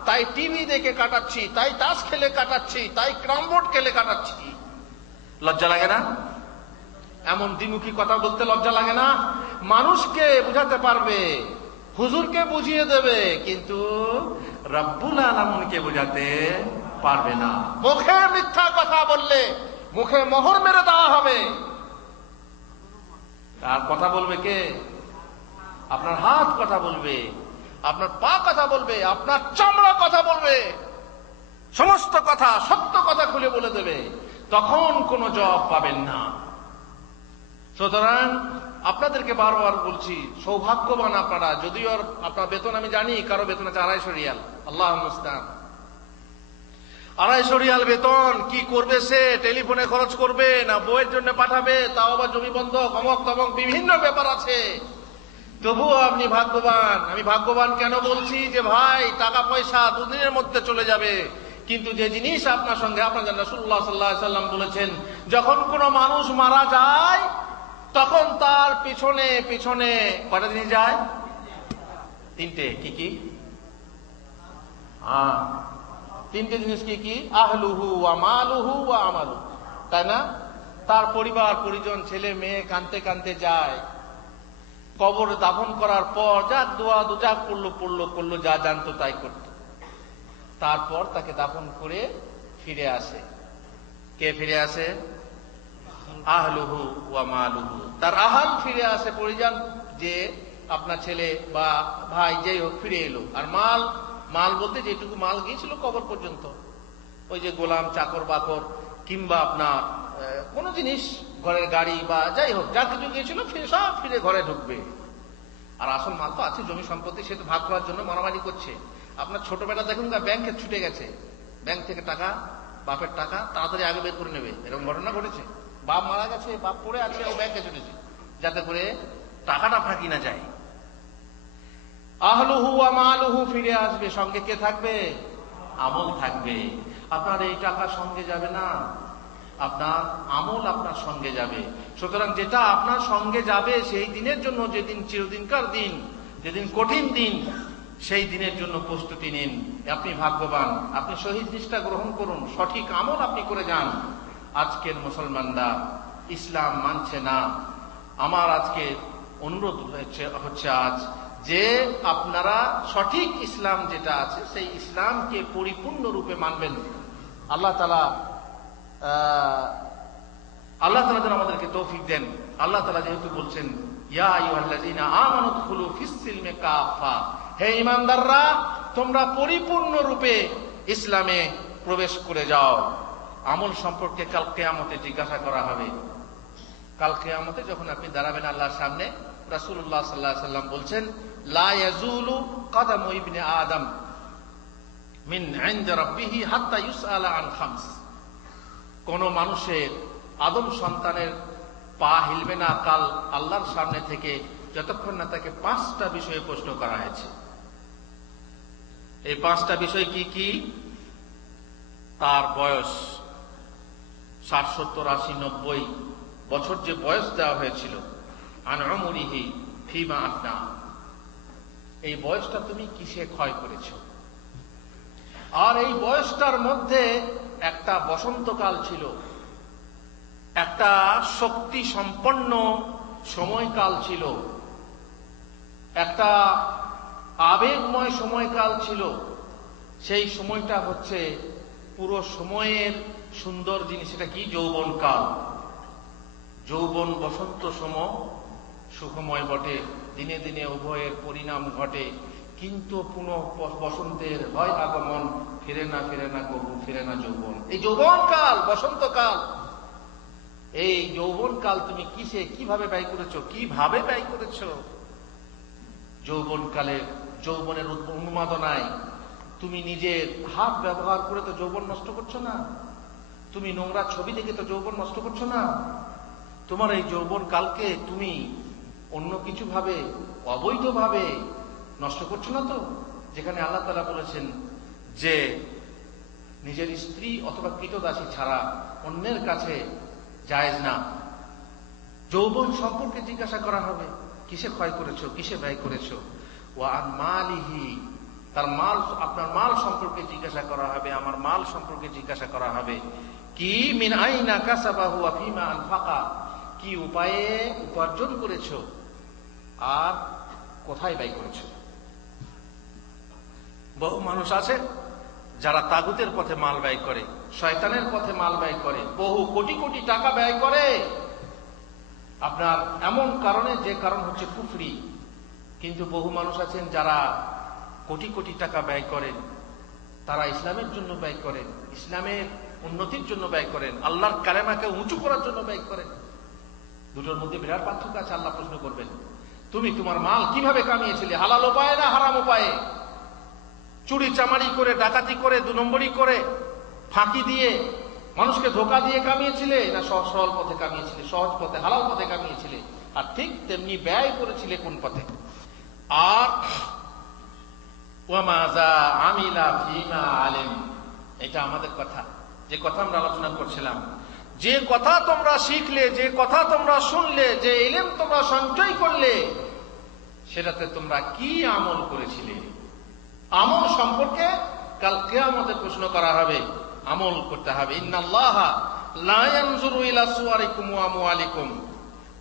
তাই টিভি দেখে কাটাচ্ছি, তাই তাস খেলে কাটাচ্ছি, তাই ক্যারমবোর্ড খেলে কাটাচ্ছি। লজ্জা লাগে না? এমন দ্বিমুখী কথা বলতে লজ্জা লাগে না? মানুষকে বুঝাতে পারবে, হুজুরকে বুঝিয়ে দেবে, কিন্তু রব্বুল আলামিনকে বুঝাতে পারবে না। মুখে মিথ্যা কথা বললে মুখে মোহর মেরে দেওয়া হবে। আর কথা বলবে কে? আপনার হাত কথা বলবে, আপনার পা কথা বলবে, আপনার চামড়া কথা বলবে, সমস্ত কথা, সত্য কথা খুলে বলে দেবে, তখন কোনো জবাব পাবেন না। সুতরাং আপনাদেরকে বারবার বলছি, সৌভাগ্যবান আপনারা। যদিও আপনার বেতন আমি জানি, কারো বেতন আছে 250 রিয়াল, আল্লাহুল মুস্তাআন। 250 রিয়াল বেতন, কি করবে সে? টেলিফোনে খরচ করবে না বইয়ের জন্য পাঠাবে, তাও আবার জমি বন্ধক, অমক তমক বিভিন্ন ব্যাপার আছে। তবুও আপনি ভাগ্যবান। আমি ভাগ্যবান কেন বলছি? যে ভাই টাকা পয়সা দুদিনের মধ্যে চলে যাবে, কিন্তু যে জিনিস আপনার সঙ্গে, আপনার রাসূলুল্লাহ সাল্লাল্লাহু আলাইহি ওয়াসাল্লাম বলেছেন, যখন কোনো মানুষ মারা যায় তখন তার পিছনে পিছনে কয়টা জিনিস যায়? 3টে। কি কি? তিনটে জিনিস কি কি? আহলুহু ওয়া মালুহু ওয়া আমালু, তাই না? তার পরিবার পরিজন, ছেলে মেয়ে কাঁদতে কাঁদতে যায়। কবরে দাফন করার পর যা দোয়া যা করলো, যা জানতো তাই করত। তারপর তাকে দাফন করে ফিরে আসে। কে ফিরে আসে? আহলুহু ওয়া মালুহু, তার আহাল ফিরে আসে, পরিজন, যে আপনার ছেলে বা ভাই যেই হোক ফিরে এলো। আর মাল, মাল বলতে যেটুকু মাল গিয়েছিল কবর পর্যন্ত, ওই যে গোলাম, চাকর বাকর, কিংবা আপনার কোন জিনিস, ঘরের গাড়ি বা যাই হোক, যা কিছু গিয়েছিল সব ফিরে ঘরে ঢুকবে। আর আসল মাল তো আছে, জমি সম্পত্তি, সে তো ভাগ করার জন্য মারামারি করছে। আপনার ছোট বেটা দেখুন ব্যাংকে ছুটে গেছে, ব্যাংক থেকে টাকা, বাপের টাকা তাড়াতাড়ি আগে বের করে নেবে, এরকম ঘটনা ঘটেছে। বাপ মারা গেছে, বাপ পড়ে আছে, ও ব্যাংকে ছুটেছে যাতে করে টাকাটা ফাঁকি না যায়। আহলুহু ওয়া মালুহু ফিরে আসবে, সঙ্গে কে থাকবে? আমল থাকবে। আপনার এই টাকা সঙ্গে যাবে না, আপনার আমল আপনার সঙ্গে যাবে। সুতরাং যেটা আপনার সঙ্গে যাবে সেই দিনের জন্য, যেদিন চিরদিনকার দিন, যেদিন কঠিন দিন, সেই দিনের জন্য প্রস্তুতি নিন। আপনি ভাগ্যবান, আপনি শহীদ নিষ্ঠা গ্রহণ করুন, সঠিক আমল আপনি করে যান। আজকের মুসলমানরা ইসলাম মানছে না। আমার আজকে অনুরোধ হচ্ছে আজ যে আপনারা সঠিক ইসলাম যেটা আছে সেই ইসলামকে পরিপূর্ণ রূপে মানবেন। আল্লাহ তাআলা যেন আমাদেরকে তৌফিক দেন। আল্লাহ তাআলা যেহেতু বলছেন, ইয়া আইয়ুহাল্লাযীনা আমানু দুখুলু ফিস-সিলমি কাফা, হে ঈমানদাররা তোমরা পরিপূর্ণ রূপে ইসলামে প্রবেশ করে যাও। আমল সম্পর্কে কাল কিয়ামতে জিজ্ঞাসা করা হবে। কাল কিয়ামতে যখন আপনি দাঁড়াবেন আল্লাহর সামনে, রাসূলুল্লাহ সাল্লাল্লাহু আলাইহি ওয়াসাল্লাম বলছেন, লা ইয়াজুলু কাদামু ইবনে আদম মিন ইনদা রাব্বিহি হাত্তা ইউসআলা আন খামস। কোন মানুষের, আদম সন্তানের পা হিলবে না কাল আল্লাহর সামনে থেকে যতক্ষণ না তাকে 5টা বিষয়ে প্রশ্ন করা হয়েছে। এই 5টা বিষয় কি কি? তার বয়স 60, 70, 80, 90 বছর যে বয়স দেওয়া হয়েছিল, আন উমরিহি ফিমা আফনা, এই বয়সটা তুমি কিসে ক্ষয় করেছো? আর এই বয়সটার মধ্যে একটা বসন্তকাল ছিল, একটা শক্তি সম্পন্ন সময়কাল ছিল, একটা আবেগময় সময়কাল ছিল। সেই সময়টা হচ্ছে পুরো সময়ের সুন্দর জিনিস। এটা কি? যৌবনকাল। যৌবন বসন্ত সময় সুখময় বটে, দিনে দিনে উভয়ের পরিণাম ঘটে, কিন্তু পুনঃ বসন্তের হয় আগমন, ফিরে না কবু ফিরে না যৌবন। এই যৌবনকাল, বসন্তকাল, এই যৌবনকাল তুমি কিসে কিভাবে ব্যয় করেছো? কিভাবে ব্যয় করেছো? যৌবনকালে যৌবনের উন্মাদনায় তুমি নিজের হাত ব্যবহার করে তো যৌবন নষ্ট করছো না, তুমি নোংরা ছবি দেখে তো যৌবন নষ্ট করছো না। তোমার এই যৌবন কালকে তুমি অন্য কিছু ভাবে, অবৈধভাবে নষ্ট করছো না তো? যেখানে আল্লাহ তাআলা বলেছেন যে নিজের স্ত্রী অথবা কৃতদাসী ছাড়া অন্যের কাছে জায়েজ না। যৌবন সম্পর্কে জিজ্ঞাসা করা হবে, কিসে ক্ষয় করেছো, কিসে ব্যয় করেছো? ওয়া আন মালিহি, তার মাল, আপনার মাল সম্পর্কে জিজ্ঞাসা করা হবে, আমার মাল সম্পর্কে জিজ্ঞাসা করা হবে। কি? মিন আইনা কাসাবাহু ওয়া ফিমা আনফাকা, কি উপায়ে উপার্জন করেছো আর কোথায় ব্যয় করেছো? বহু মানুষ আছে যারা তাগুতের পথে মাল ব্যয় করে, শয়তানের পথে মাল ব্যয় করে, বহু কোটি কোটি টাকা ব্যয় করে আপনার এমন কারণে, যে কারণ হচ্ছে কুফরি। কিন্তু বহু মানুষ আছেন যারা কোটি কোটি টাকা ব্যয় করেন, তারা ইসলামের জন্য ব্যয় করেন, ইসলামের উন্নতির জন্য ব্যয় করেন, আল্লাহর কালেমাকে উঁচু করার জন্য ব্যয় করেন। দুটোর মধ্যে বিরাট পার্থক্য আছে। আল্লাহ প্রশ্ন করবেন, তুমি তোমার মাল কিভাবে কামিয়েছিলে? হালাল উপায়ে না হারাম উপায়ে? চুরি চামারি করে, ডাকাতি করে, 2 নম্বরি করে, ফাঁকি দিয়ে, মানুষকে ধোকা দিয়ে কামিয়েছিলে, না সহজ সরল পথে কামিয়েছিলে, সহজ পথে হালাল পথে কামিয়েছিলে? আর ঠিক তেমনি ব্যয় করেছিলে কোন পথে? আর ওয়ামাযা আমিলা ফিমা আলিম, এটা আমাদের কথা, যে কথা আমরা আলোচনা করছিলাম। যে কথা তোমরা শিখলে, যে কথা তোমরা শুনলে, যে ইলম তোমরা সঞ্চয় করলে, সেটাতে তোমরা কি আমল করেছিলে? আমল সম্পর্কে কাল কিয়ামতে প্রশ্ন করা হবে, আমল করতে হবে। ইন্নাল্লাহা লা ইয়ানজুরু ইলা সুওয়ারিকুম ওয়া আমওয়ালিকুম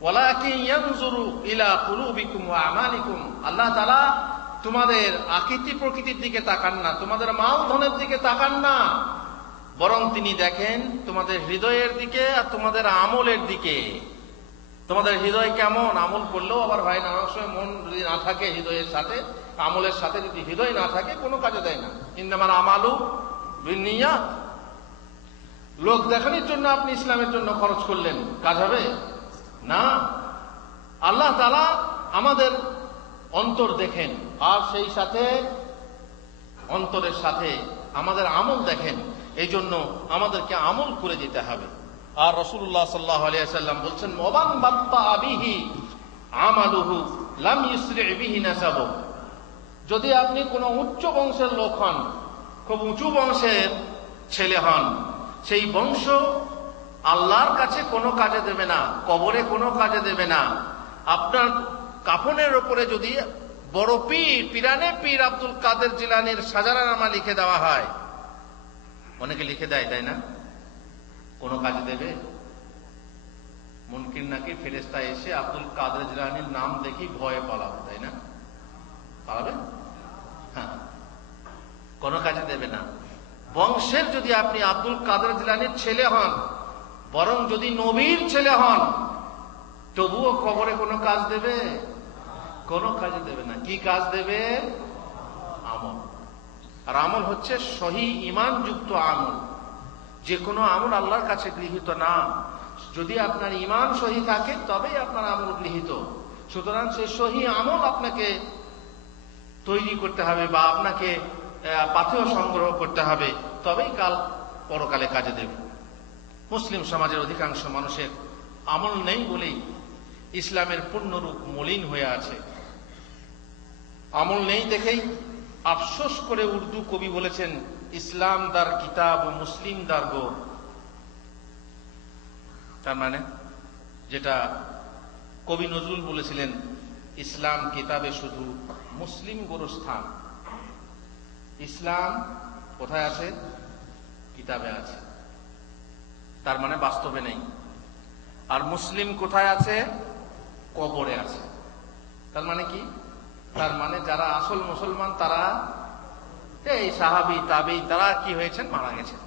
ওয়ালাকিন ইয়ানজুরু ইলা কুলুবিকুম ওয়া আমালিকুম। আল্লাহ তাআলা তোমাদের আকৃতি প্রকৃতির দিকে তাকান না, তোমাদের মাল ধনের দিকে তাকান না, বরং তিনি দেখেন তোমাদের হৃদয়ের দিকে আর তোমাদের আমলের দিকে। তোমাদের হৃদয় কেমন? আমল করলেও আবার হয় না, অনেক সময় মন যদি না থাকে হৃদয়ের সাথে, আমলের সাথে যদি হৃদয় না থাকে, কোনো কাজে দেয় না। ইন্নামাল আমালু বিন্নিয়াত। লোক দেখানোর জন্য আপনি ইসলামের জন্য খরচ করলেন, কাজ হবে না। আল্লাহ তাআলা আমাদের অন্তর দেখেন, আর সেই সাথে অন্তরের সাথে আমাদের আমল দেখেন। এই জন্য আমাদেরকে আমল করে যেতে হবে। আর রাসূলুল্লাহ সাল্লাল্লাহু আলাইহি ওয়াসাল্লাম বলছেন, ওয়ামান বাত্তা বিহি আমালুহু লাম ইসরি বিহি নাসাবু। যদি আপনি কোনো উচ্চ বংশের লোক হন, খুব উঁচু বংশের ছেলে হন, সেই বংশ আল্লাহর কাছে কোনো কাজে দেবে না, কবরে কোনো কাজে দেবে না। আপনার কাফনের উপরে যদি বড় পীর, পিরানে পীর আব্দুল কাদের জিলানীর সাজারানামা লিখে দেওয়া হয়, অনেকে লিখে দেয়, তাই না? কোনো কাজে দেবে? মুনকির নাকির ফেরেশতা এসে আব্দুল কাদের জিলানীর নাম দেখি ভয়ে পালাবে, তাই না? পালাবে? হ্যাঁ, কোনো কাজে দেবে না। বংশের যদি আপনি আব্দুল কাদের জিলানীর ছেলে হন, বরং যদি নবীর ছেলে হন, তবুও কবরে কোনো কাজ দেবে? কোনো কাজে দেবে না। কি কাজ দেবে? আমল। আর আমল হচ্ছে সহি ঈমান যুক্ত আমল। যে কোনো আমল আল্লাহর কাছে গৃহীত না, যদি আপনার ঈমান সহি থাকে তবেই আপনার আমল গৃহীত। সুতরাং সেই সহি আমল আপনাকে তৈরি করতে হবে বা আপনাকে পাথেয় সংগ্রহ করতে হবে, তবেই কাল পরকালে কাজে দেবে। মুসলিম সমাজের অধিকাংশ মানুষের আমল নেই বলেই ইসলামের পূর্ণরূপ মলিন হয়ে আছে। আমল নেই দেখেই আফসোস করে উর্দু কবি বলেছেন, ইসলাম দার কিতাব ও মুসলিম দার গো। তার মানে যেটা কবি নজরুল বলেছিলেন, ইসলাম কিতাবে শুধু মুসলিম গোরস্থান। ইসলাম কোথায় আছে? কিতাবে আছে, তার মানে বাস্তবে নেই। আর মুসলিম কোথায় আছে? কবরে আছে। তার মানে কি? তার মানে যারা আসল মুসলমান তারা এই সাহাবী তাবী তারা কি হয়েছেন? মারা গেছেন।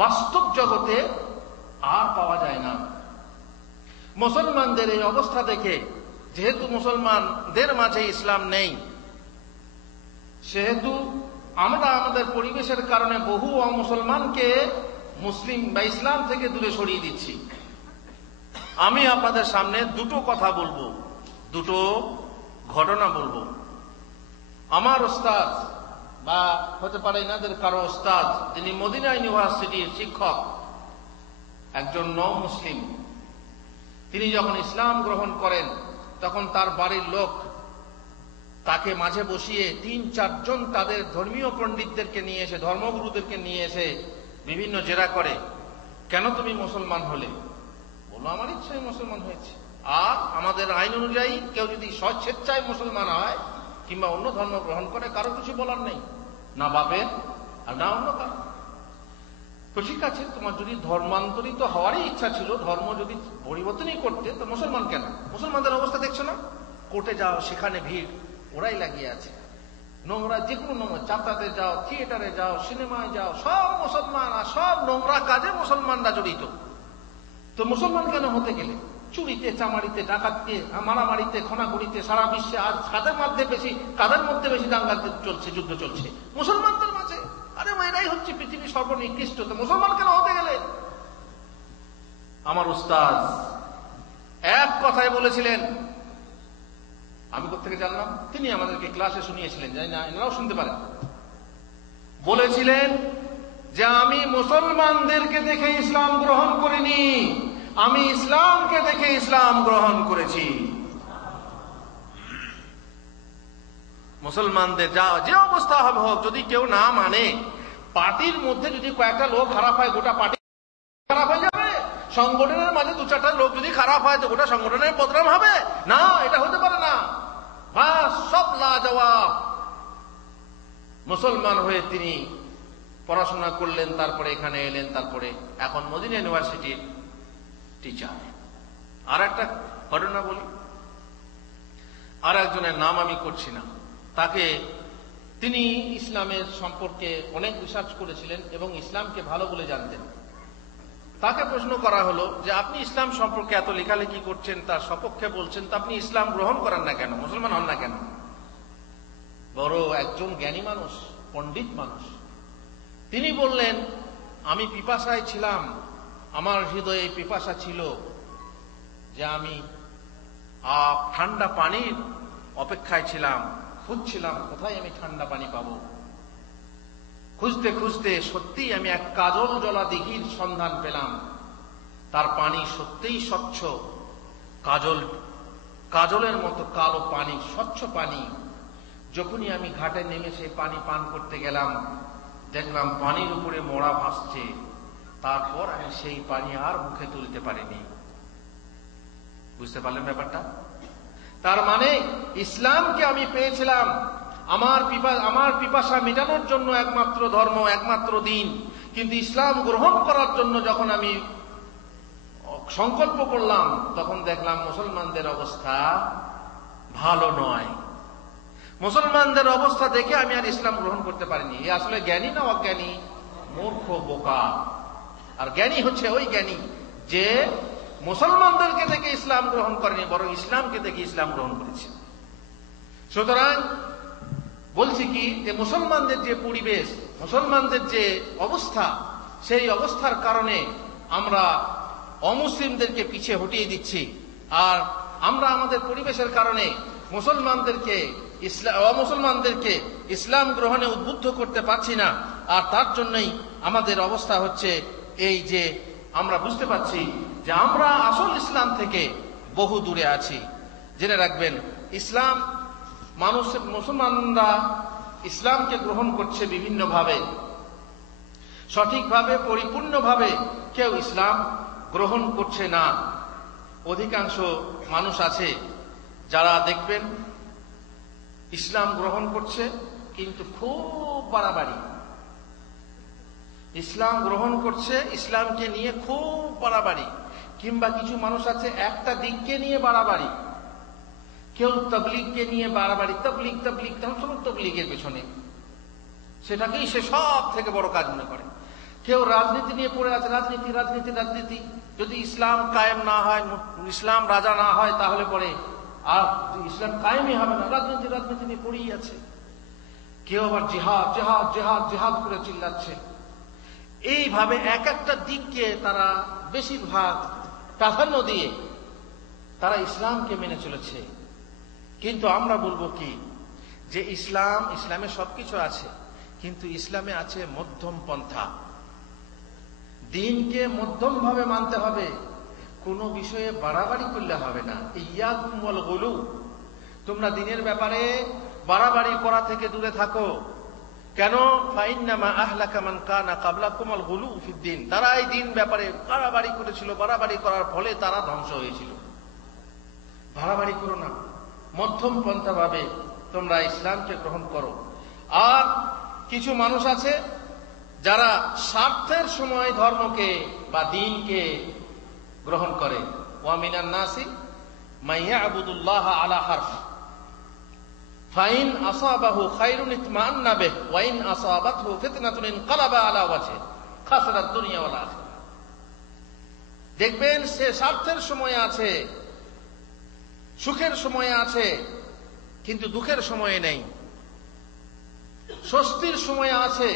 বাস্তব জগতে আর পাওয়া যায় না। মুসলমানদের এই অবস্থা দেখে, যেহেতু মুসলমানদের মাঝে ইসলাম নেই, সেহেতু আমরা আমাদের পরিবেশের কারণে বহু অমুসলমানকে মুসলিম বা ইসলাম থেকে দূরে সরিয়ে দিচ্ছি। আমি আপনাদের সামনে দুটো কথা বলবো, দুটো ঘটনা বলবো। আমার ওস্তাদ বা হতে পারে এনাদের কারো ওস্তাদ, যিনি মদিনা ইউনিভার্সিটির শিক্ষক, একজন নও মুসলিম, তিনি যখন ইসলাম গ্রহণ করেন তখন তার বাড়ির লোক তাকে মাঝে বসিয়ে ৩-৪ জন তাদের ধর্মীয় পণ্ডিতদেরকে নিয়ে এসে, ধর্মগুরুদেরকে নিয়ে এসে বিভিন্ন জেরা করে, কেন তুমি মুসলমান হলে? বললো, আমার ইচ্ছায় মুসলমান হয়েছে। আর আমাদের আইন অনুযায়ী কেউ যদি স্বেচ্ছায় মুসলমান হয় কিংবা অন্য ধর্ম গ্রহণ করে, কারো কিছু বলার নেই, না বাপের আর না অন্য কারো। তো ঠিক আছে, তোমার যদি ধর্মান্তরিত হওয়ারই ইচ্ছা ছিল, ধর্ম যদি পরিবর্তনই করতে, তো মুসলমান কেন? মুসলমানদের অবস্থা দেখছো না? কোর্টে যাও, সেখানে ভিড় ওরাই লাগিয়ে আছে। নোংরা যে কোনো নোংরা, যাত্রাতে যাও, থিয়েটারে যাও, সিনেমায় যাও, সব মুসলমান, আর সব নোংরা কাজে মুসলমানরা জড়িত। তো মুসলমান কেন হতে গেলে চুরিতে, চামারিতে, ডাকাতিতে, মারামারিতে, খনাগুড়িতে সারা বিশ্বে আজ কাদের মধ্যে বেশি দাঙ্গা চলছে, যুদ্ধ চলছে? মুসলমানদের মাঝে। আরে এরাই হচ্ছে পৃথিবীর সর্বনিকৃষ্ট, তো মুসলমান কেন হতে গেলে? আমার উস্তাদ এক কথায় বলেছিলেন, আমি কোত্থেকে জানলাম, তিনি আমাদেরকে ক্লাসে শুনিয়েছিলেন, জানি না এনারাও শুনতে পারেন। বলেছিলেন যে আমি মুসলমানদেরকে দেখে ইসলাম গ্রহণ করিনি, আমি ইসলামকে দেখে ইসলাম গ্রহণ করেছি। মুসলমানদের যে অবস্থা হবে হোক, যদি কেউ না মানে, পার্টির মধ্যে যদি কয়েকটা লোক খারাপ হয়, গোটা পার্টি খারাপ হয়ে যাবে। সংগঠনের মাঝে 2-4টা লোক যদি খারাপ হয়, তো গোটা সংগঠনের বদনাম হবে না, এটা হতে পারে না। বাস, সব লাজবাব। মুসলমান হয়ে তিনি পড়াশোনা করলেন, তারপরে এখানে এলেন, তারপরে এখন মদিনা ইউনিভার্সিটির টিচার। আর একটা ঘটনা বলি, আর একজনের নাম আমি করছি না, তিনি ইসলামের সম্পর্কে অনেক রিসার্চ করেছিলেন এবং ইসলামকে ভালো বলে জানতেন। তাকে প্রশ্ন করা হলো যে আপনি ইসলাম সম্পর্কে এত লেখালেখি করছেন, তার সপক্ষে বলছেন, তো আপনি ইসলাম গ্রহণ করেন না কেন, মুসলমান হন না কেন? বড় একজন জ্ঞানী মানুষ, পণ্ডিত মানুষ, তিনি বললেন, আমি পিপাসায় ছিলাম, আমার হৃদয়ে পিপাসা ছিল যে আমি ঠান্ডা পানির অপেক্ষায় ছিলাম, খুঁজছিলাম কোথায় আমি ঠান্ডা পানি পাবো। খুঁজতে খুঁজতে সত্যিই আমি এক কাজল জলা দিঘির সন্ধান পেলাম। তার পানি সত্যিই স্বচ্ছ, কাজলের মতো কালো পানি, স্বচ্ছ পানি। যখনই আমি ঘাটে নেমে সেই পানি পান করতে গেলাম, দেখলাম পানির উপরে মোড়া ভাসছে। তারপর আমি সেই পানি আর মুখে তুলতে পারিনি। বুঝতে পারলেন ব্যাপারটা? তার মানে ইসলামকে আমি পেয়েছিলাম আমার পিপাসা মেটানোর জন্য একমাত্র ধর্ম, একমাত্র দিন। কিন্তু ইসলাম গ্রহণ করার জন্য যখন আমি সংকল্প করলাম, তখন দেখলাম মুসলমানদের অবস্থা ভালো নয়। মুসলমানদের অবস্থা দেখে আমি আর ইসলাম গ্রহণ করতে পারিনি। এ আসলে জ্ঞানী না অজ্ঞানী? মূর্খ, বোকা। আর জ্ঞানী হচ্ছে ওই জ্ঞানী যে মুসলমানদেরকে দেখে ইসলাম গ্রহণ করেনি, বরং ইসলামকে দেখে ইসলাম গ্রহণ করেছে। সুতরাং বলছি কি, যে মুসলমানদের যে পরিবেশ, মুসলমানদের যে অবস্থা, সেই অবস্থার কারণে আমরা অমুসলিমদেরকে পিছিয়ে হটিয়ে দিচ্ছি, আর আমরা আমাদের পরিবেশের কারণে অমুসলমানদেরকে ইসলাম গ্রহণে উদ্বুদ্ধ করতে পারছি না। আর তার জন্যই আমাদের অবস্থা হচ্ছে এই যে আমরা বুঝতে পারছি যে আমরা আসল ইসলাম থেকে বহু দূরে আছি। জেনে রাখবেন, মুসলমানরা ইসলামকে গ্রহণ করছে বিভিন্নভাবে, সঠিকভাবে পরিপূর্ণভাবে কেউ ইসলাম গ্রহণ করছে না। অধিকাংশ মানুষ আছে যারা দেখবেন ইসলাম গ্রহণ করছে কিন্তু খুব বাড়াবাড়ি, ইসলাম গ্রহণ করছে ইসলামকে নিয়ে খুব বাড়াবাড়ি। কিংবা কিছু মানুষ আছে একটা দিককে নিয়ে বাড়াবাড়ি, কেউ তাবলীগকে নিয়ে বাড়াবাড়ি, তাবলীগ তাবলীগ তাবলীগের পেছনে, সেটাকেই সে সব থেকে বড় কাজ মনে করে। কেউ রাজনীতি নিয়ে পড়ে আছে, রাজনীতি রাজনীতি রাজনীতি, যদি ইসলাম কায়েম না হয়, ইসলাম রাজা না হয়, তাহলে পরে আর ইসলাম কায়েমই হবে না, রাজনীতি রাজনীতি নিয়ে পড়েই আছে। কেউ আবার জিহাদ জিহাদ জিহাদ জিহাদ করে চিল্লাচ্ছে। এইভাবে এক একটা দিককে তারা বেশিরভাগ প্রাধান্য দিয়ে তারা ইসলামকে মেনে চলেছে। কিন্তু আমরা বলবো কি, যে ইসলামে সবকিছু আছে, কিন্তু ইসলামে আছে মধ্যম পন্থা। দিনকে মধ্যম ভাবে মানতে হবে, কোনো বিষয়ে বাড়াবাড়ি করলে হবে না। ইয়াকুম ওয়াল গুলু, তোমরা দিনের ব্যাপারে বাড়াবাড়ি করা থেকে দূরে থাকো। কেন? ফাইন্নামা আহলাকা মান কানা ক্বাবলাকুম আল গুলু ফিদ্দিন, তারা এই দিন ব্যাপারে বাড়াবাড়ি করেছিল, বাড়াবাড়ি করার ফলে তারা ধ্বংস হয়েছিল। বাড়াবাড়ি করো না, মধ্যম পন্থা ভাবে তোমরা ইসলামকে গ্রহণ করো। আর কিছু মানুষ আছে যারা স্বার্থের সময় ধর্মকে বা দ্বীনকে গ্রহণ করে। ওয়া মিনান নাসি মান ইয়াবুদুল্লাহ আলা হারফ ফাইন আসাবাহু খায়রুন ইতমাআন্না বিহি ওয়া ইন আসাবাতহু ফিতনাতুন ইনকালাবা আলা ওয়াজহি খাসিরাত দুনিয়া ওয়াল আখিরাহ। দেখবেন সে স্বার্থের সময় আছে, সুখের সময় আছে, কিন্তু দুঃখের সময়ে নেই। স্বস্তির সময় আছে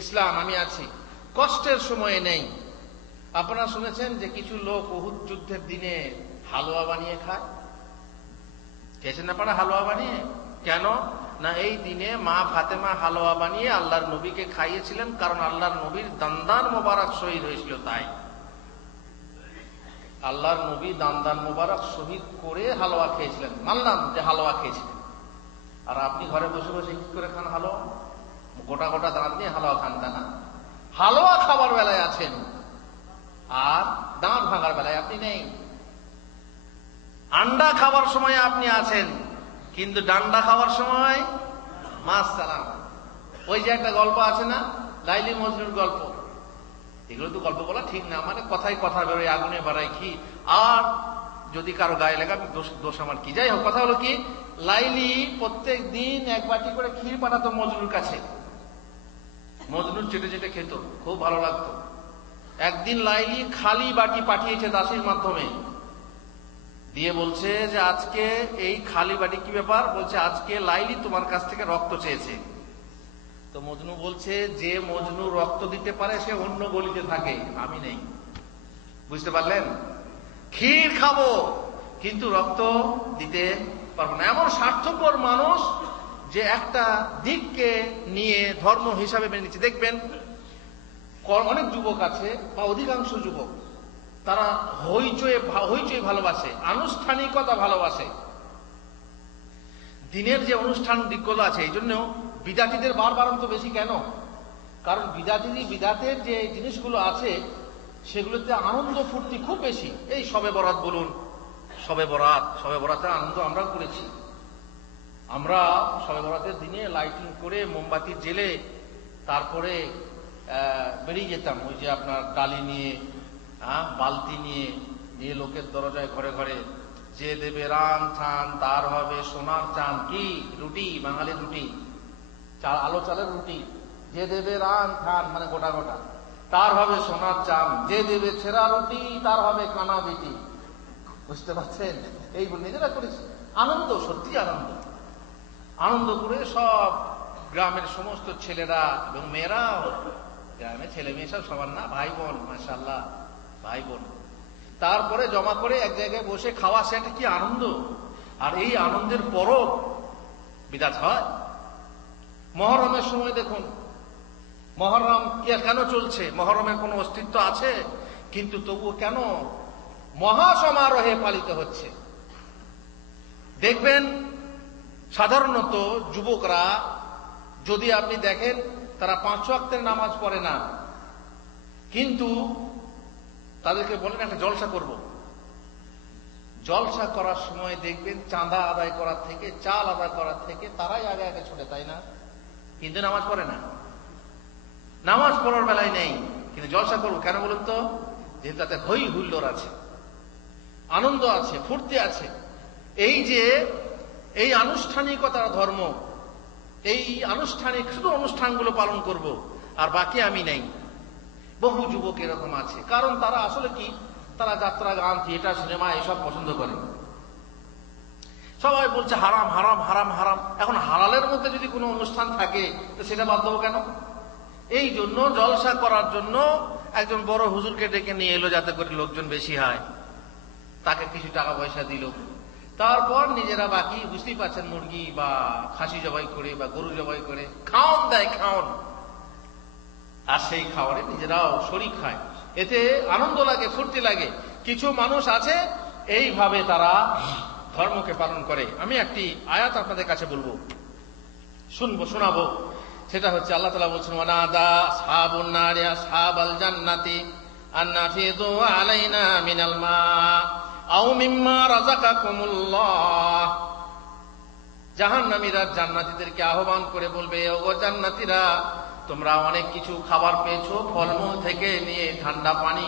ইসলাম, আমি আছি, কষ্টের সময়ে নেই। আপনারা শুনেছেন যে কিছু লোক উহুদ যুদ্ধের দিনে হালুয়া বানিয়ে খায়, খেয়েছেন না পারা হালুয়া বানিয়ে? কেন না, এই দিনে মা ফাতেমা হালুয়া বানিয়ে আল্লাহর নবীকে খাইয়েছিলেন, কারণ আল্লাহর নবীর দান্দান মোবারক শহীদ হয়েছিল। তাই আল্লাহর নবী দান্দান মোবারক শহীদ করে হালুয়া খেয়েছিলেন, মানলাম যে হালুয়া খেয়েছিলেন। আর আপনি ঘরে বসে বসে কি করে খান হালুয়া? গোটা গোটা দাঁত নিয়ে হালুয়া খান তা না, হালুয়া খাবার বেলায় আছেন আর দাঁত ভাঙার বেলায় আপনি নেই। আন্ডা খাবার সময় আপনি আছেন, কিন্তু ডান্ডা খাওয়ার সময় মাস সালাম। ওই যে একটা গল্প আছে না, লাইলি মজনুর গল্প, এগুলো তো গল্প বলা ঠিক না, মানে কথাই কথা বেরোয়, আগুনে বাড়ায় কি। আর যদি কারো গায়ে লাগে আমি দোষ আমার কি। যাই হোক, কথা হলো কি, লাইলি প্রত্যেক দিন এক বাটি করে ক্ষীর পাঠাতো মজনুর কাছে। মজনুর চেটে চেটে খেত, খুব ভালো লাগতো। একদিন লাইলি খালি বাটি পাঠিয়েছে দাসীর মাধ্যমে, দিয়ে বলছে যে আজকে এই খালি বাটি কি ব্যাপার? বলছে আজকে লাইলি তোমার কাছ থেকে রক্ত চেয়েছে। তো মজনু বলছে, যে মজনু রক্ত দিতে পারে সে অন্য গলিতে থাকে, আমি নেই। বুঝতে পারলেন? ক্ষীর খাবো কিন্তু রক্ত দিতে পারবো না। এমন স্বার্থপর মানুষ যে একটা দিককে নিয়ে ধর্ম হিসাবে মেনে নিচ্ছে। দেখবেন অনেক যুবক আছে বা অধিকাংশ যুবক, তারা হইচই ভালোবাসে, আনুষ্ঠানিকতা ভালোবাসে। দিনের যে অনুষ্ঠান দিকগুলো আছে, এই জন্য বিদাতিদের বারবারন্ত বেশি। কেন? কারণ বিদাতের যে জিনিসগুলো আছে সেগুলোতে আনন্দ ফুর্তি খুব বেশি। এই শবে বরাত বলুন, শবে বরাতের আনন্দ আমরা করেছি। আমরা শবে বরাতের দিনে লাইটিং করে মোমবাতি জেলে তারপরে বেরিয়ে যেতাম, ওই যে আপনার ডালি নিয়ে, বালতি নিয়ে লোকের দরজায় ঘরে ঘরে, যে দেবে রান থান তার হবে সোনার চান। কি রুটি? বাঙালির রুটি, আলো চালের রুটি। যে দেবে রান থান মানে গোটা গোটা, তার হবে সোনার চান। যে দেবে ছেঁড়া রুটি তার হবে কানা বিটি। বুঝতে পারছেন? এইগুলো নিজেরা করেছি। আনন্দ, সত্যি আনন্দ করে সব গ্রামের সমস্ত ছেলেরা এবং মেয়েরা, গ্রামের ছেলে মেয়ে সব সবার না, ভাই বোন, মাশাআল্লাহ ভাই বোন, তারপরে জমা করে এক জায়গায় বসে খাওয়া, সেটা কি আনন্দ! আর এই আনন্দের পরও বিদআত হয়। মহরমের সময় দেখুন, মহরম কেন চলছে? মহরমের কোনো অস্তিত্ব আছে, কিন্তু তবুও কেন মহাসমারোহে পালিত হচ্ছে? দেখবেন সাধারণত যুবকরা, যদি আপনি দেখেন, তারা 5 ওয়াক্তের নামাজ পড়ে না, কিন্তু তাদেরকে বলেন একটা জলসা করব। জলসা করার সময় দেখবেন চাঁদা আদায় করার থেকে, চাল আদায় করার থেকে তারাই আগে আগে ছুটে, তাই না? কিন্তু নামাজ পড়ে না, নামাজ পড়ার বেলায় নেই, কিন্তু জলসা করবো কেন বলুন তো? যেহেতু তাতে হই হুল্লোড় আছে, আনন্দ আছে, ফুর্তি আছে। এই যে এই আনুষ্ঠানিকতার ধর্ম, এই আনুষ্ঠানিক শুধু অনুষ্ঠানগুলো পালন করব আর বাকি আমি নেই, বহু যুবক এরকম আছে। কারণ তারা আসলে কি, তারা যাত্রা, গান, থিয়েটার, সিনেমা এসব পছন্দ করে। সবাই বলছে হারাম হারাম হারাম হারাম। এখন হালালের মধ্যে যদি কোনো অনুষ্ঠান থাকে তো সেটা বাদ দেবো কেন? এই জন্য জলসা করার জন্য একজন বড় হুজুরকে ডেকে নিয়ে এলো, যাতে করে লোকজন বেশি হয়, তাকে কিছু টাকা পয়সা দিল, তারপর নিজেরা বাকি বুঝতেই পারছেন মুরগি বা খাসি জবাই করে বা গরু জবাই করে খাওয়ান দেয়, খাওয়ান, আর সেই খাওয়ারে নিজেরাও শরীক খায়, এতে আনন্দ লাগে, ফুর্তি লাগে। কিছু মানুষ আছে এইভাবে তারা ধর্মকে পালন করে। আমি একটি আয়াত আপনাদের কাছে বলবো, শোনাবো। সেটা হচ্ছে আল্লাহ তাআলা বলছেন, ওয়ানাদা আসহাবুন নারি আসহাবাল জান্নাতি আন নাফিদু আলাইনা মিনাল মা আও মিম্মা রাযাকাকুমুল্লাহ। জাহান্নামীরা জান্নাতীদেরকে আহ্বান করে বলবে, ওগো জান্নাতীরা, তোমরা অনেক কিছু খাবার পেয়েছো, ফলমূল থেকে নিয়ে ঠান্ডা পানি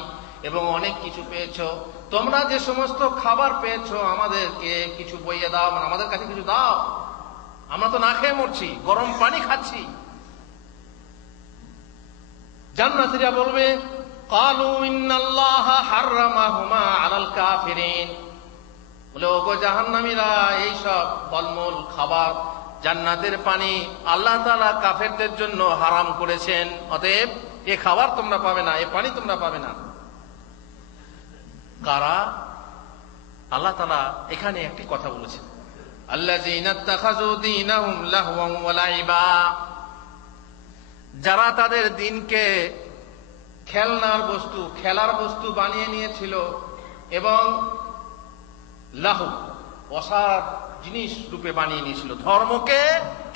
এবং অনেক কিছু পেয়েছো। তোমরা যে সমস্ত খাবার পেয়েছো আমাদেরকে কিছু বইয়ে দাও, মানে আমাদের কাছে কিছু দাও, আমরা তো না খেয়ে মরছি, গরম পানি খাচ্ছি। জান্নাতীরা বলবে, ক্বালু ইন্নাল্লাহা হাররামাহুমা আলাল কাফিরিন। বলে, ওগো জাহান্নামীরা, এই সব ফলমূল খাবার, জান্নাতের পানি আল্লাহ তাআলা কাফেরদের জন্য হারাম করেছেন, অতএব এ খাবার তোমরা পাবে না, এ পানি তোমরা পাবে না। কারা? আল্লাহ তাআলা এখানে একটি কথা বলেছেন, আল্লাযীনা ইত্তাখাযু দীনাহুম লাহওয়ান ওয়া লাইবা। যারা তাদের দিনকে খেলনার বস্তু, খেলার বস্তু বানিয়ে নিয়েছিল এবং লাহু, অসার জিনিস রূপে বানিয়ে নিয়েছিল, ধর্মকে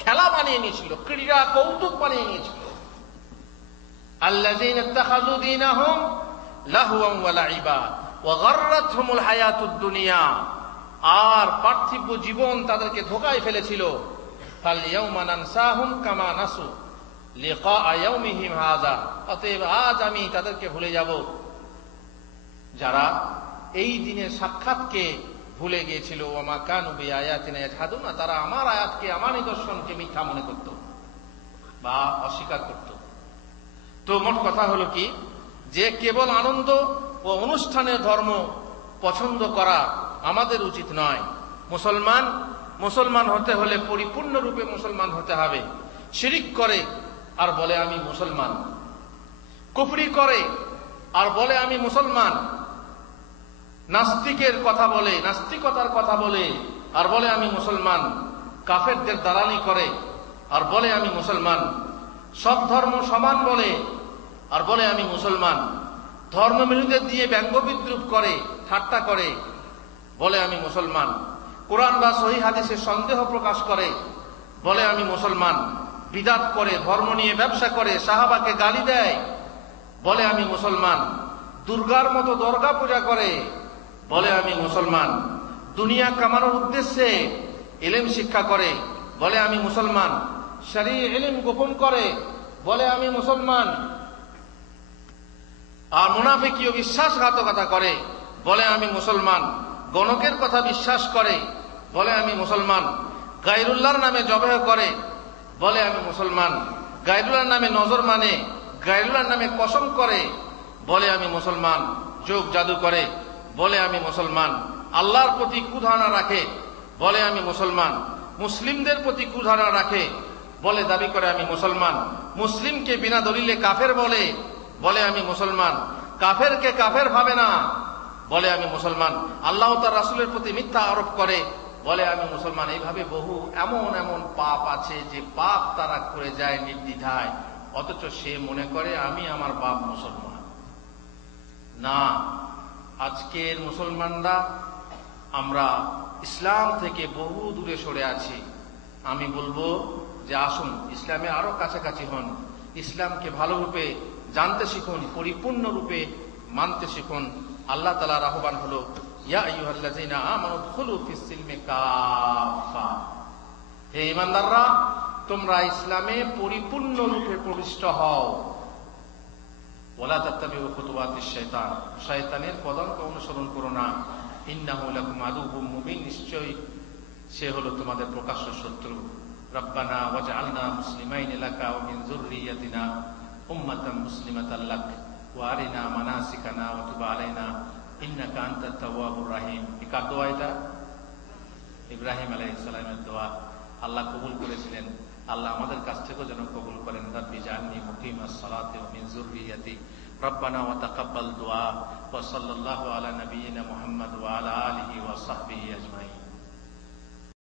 খেলা বানিয়ে নিয়েছিল, ক্রীড়া কৌতুক বানিয়ে নিয়েছিল। আল্লাযীনা ইত্তাখাযু দীনাহুম লাহওয়ান ওয়া লাইবা ওয়া গাররাতহুমুল হায়াতুদ দুনিয়া। আর পার্থিব জীবন তাদেরকে ধোঁকায় ফেলেছিল। ফালইয়াউমা নানসাহুম কামা নাসু লিকা ইয়াউমিহিম হাযা। অতএব আজ আমি তাদেরকে ভুলে যাব, যারা এই দিনের সাক্ষাৎকে ভুলে গিয়েছিল। ওয়া মা কানু বিআয়াতিনা ইয়াজহাদুন। তারা আমার আয়াতকে, আমার নিদর্শনকে মিথ্যা মনে করত বা অস্বীকার করত। তো মোট কথা হলো কি, যে কেবল আনন্দ ও অনুষ্ঠানের ধর্ম পছন্দ করা আমাদের উচিত নয়। মুসলমান হতে হলে পরিপূর্ণরূপে মুসলমান হতে হবে। শিরিক করে আর বলে আমি মুসলমান, কুফরি করে আর বলে আমি মুসলমান, নাস্তিকের কথা বলে, নাস্তিকতার কথা বলে আর বলে আমি মুসলমান, কাফেরদের দালালি করে আর বলে আমি মুসলমান, সব ধর্ম সমান বলে আর বলে আমি মুসলমান, ধর্মবিরোধীদের দিয়ে ব্যঙ্গ বিদ্রুপ করে, ঠাট্টা করে, বলে আমি মুসলমান, কোরআন বা সহিহ হাদিসে সন্দেহ প্রকাশ করে, বলে আমি মুসলমান, বিদআত করে, ধর্ম নিয়ে ব্যবসা করে, সাহাবাকে গালি দেয়, বলে আমি মুসলমান, দুর্গার মতো দরগা পূজা করে, বলে আমি মুসলমান, দুনিয়া কামানোর উদ্দেশ্যে ইলম শিক্ষা করে, বলে আমি মুসলমান, শরঈ ইলম গোপন করে, বলে আমি মুসলমান, আর মুনাফিকীয় বিশ্বাসঘাতকতা করে, বলে আমি মুসলমান, গণকের কথা বিশ্বাস করে, বলে আমি মুসলমান, গায়রুল্লাহর নামে জবেহ করে, বলে আমি মুসলমান, গায়রুল্লাহর নামে নজর মানে, গায়রুল্লাহর নামে কসম করে, বলে আমি মুসলমান, যোগ জাদু করে, বলে আমি মুসলমান, আল্লাহর প্রতি কুধারণা রাখে, বলে আমি মুসলমান, মুসলিমদের প্রতি কুধারণা রাখে, বলে দাবি করে আমি মুসলমান, মুসলিমকে বিনা দলিলে কাফের বলে, বলে আমি মুসলমান, কাফেরকে কাফের ভাবে না, বলে আমি মুসলমান। আল্লাহ তার রাসূলের প্রতি মিথ্যা আরোপ করে, বলে আমি মুসলমান। এইভাবে বহু এমন এমন পাপ আছে যে পাপ তারা করে যায় নির্দ্বিধায়, অথচ সে মনে করে আমি আমার বাপ মুসলমান। না, আজকের মুসলমানরা আমরা ইসলাম থেকে বহু দূরে সরে আছি। আমি বলবো যে আসুন ইসলামে আরো কাছাকাছি হন, ইসলামকে ভালোরূপে জানতে শিখুন, পরিপূর্ণ রূপে মানতে শিখুন। আল্লাহ তাআলার আহ্বান হলো, ইয়া আইয়ুহাল্লাযীনা আমানু দুখুলু ফিস সিলমি কাফা, হে ঈমানদাররা তোমরা ইসলামে পরিপূর্ণ রূপে প্রবিষ্ট হও। ওয়ালা তাত্তাবিউ খুতুওয়াতিশ শাইতান, শয়তানের পদাঙ্ক অনুসরণ করো না। ইন্নাহু লাকুম আদুউম মুবিন, নিশ্চয়ই সে হলো তোমাদের প্রকাশ্য শত্রু। রব্বানা ওয়াজআলনা মুসলিমাইন লাকা ওয়া মিন যুররিয়াতিনা উম্মাতান মুসলিমাতান লাক ওয়া আরিনা মানাসিকানা ওয়া তুব আলাইনা ইন্নাকা আনতাত তাওয়াবুর রাহিম। কার দোয়া এটা? ইব্রাহিম আলাইহিস সালামের দোয়া। আল্লাহ কবুল করেছিলেন। আল্লাহ আমাদের কাছ থেকেও যেন কবুল করেন। রাব্বি জাআলনি মুকিমাস সালাতি ওয়া মিন যুররিয়াতি রব্বানা ওয়া তাকাব্বাল দুআ ওয়া সাল্লাল্লাহু আলা নাবিয়িনা মুহাম্মদ ওয়া আলা আলিহি ওয়া সাহবিহি আজমাইন।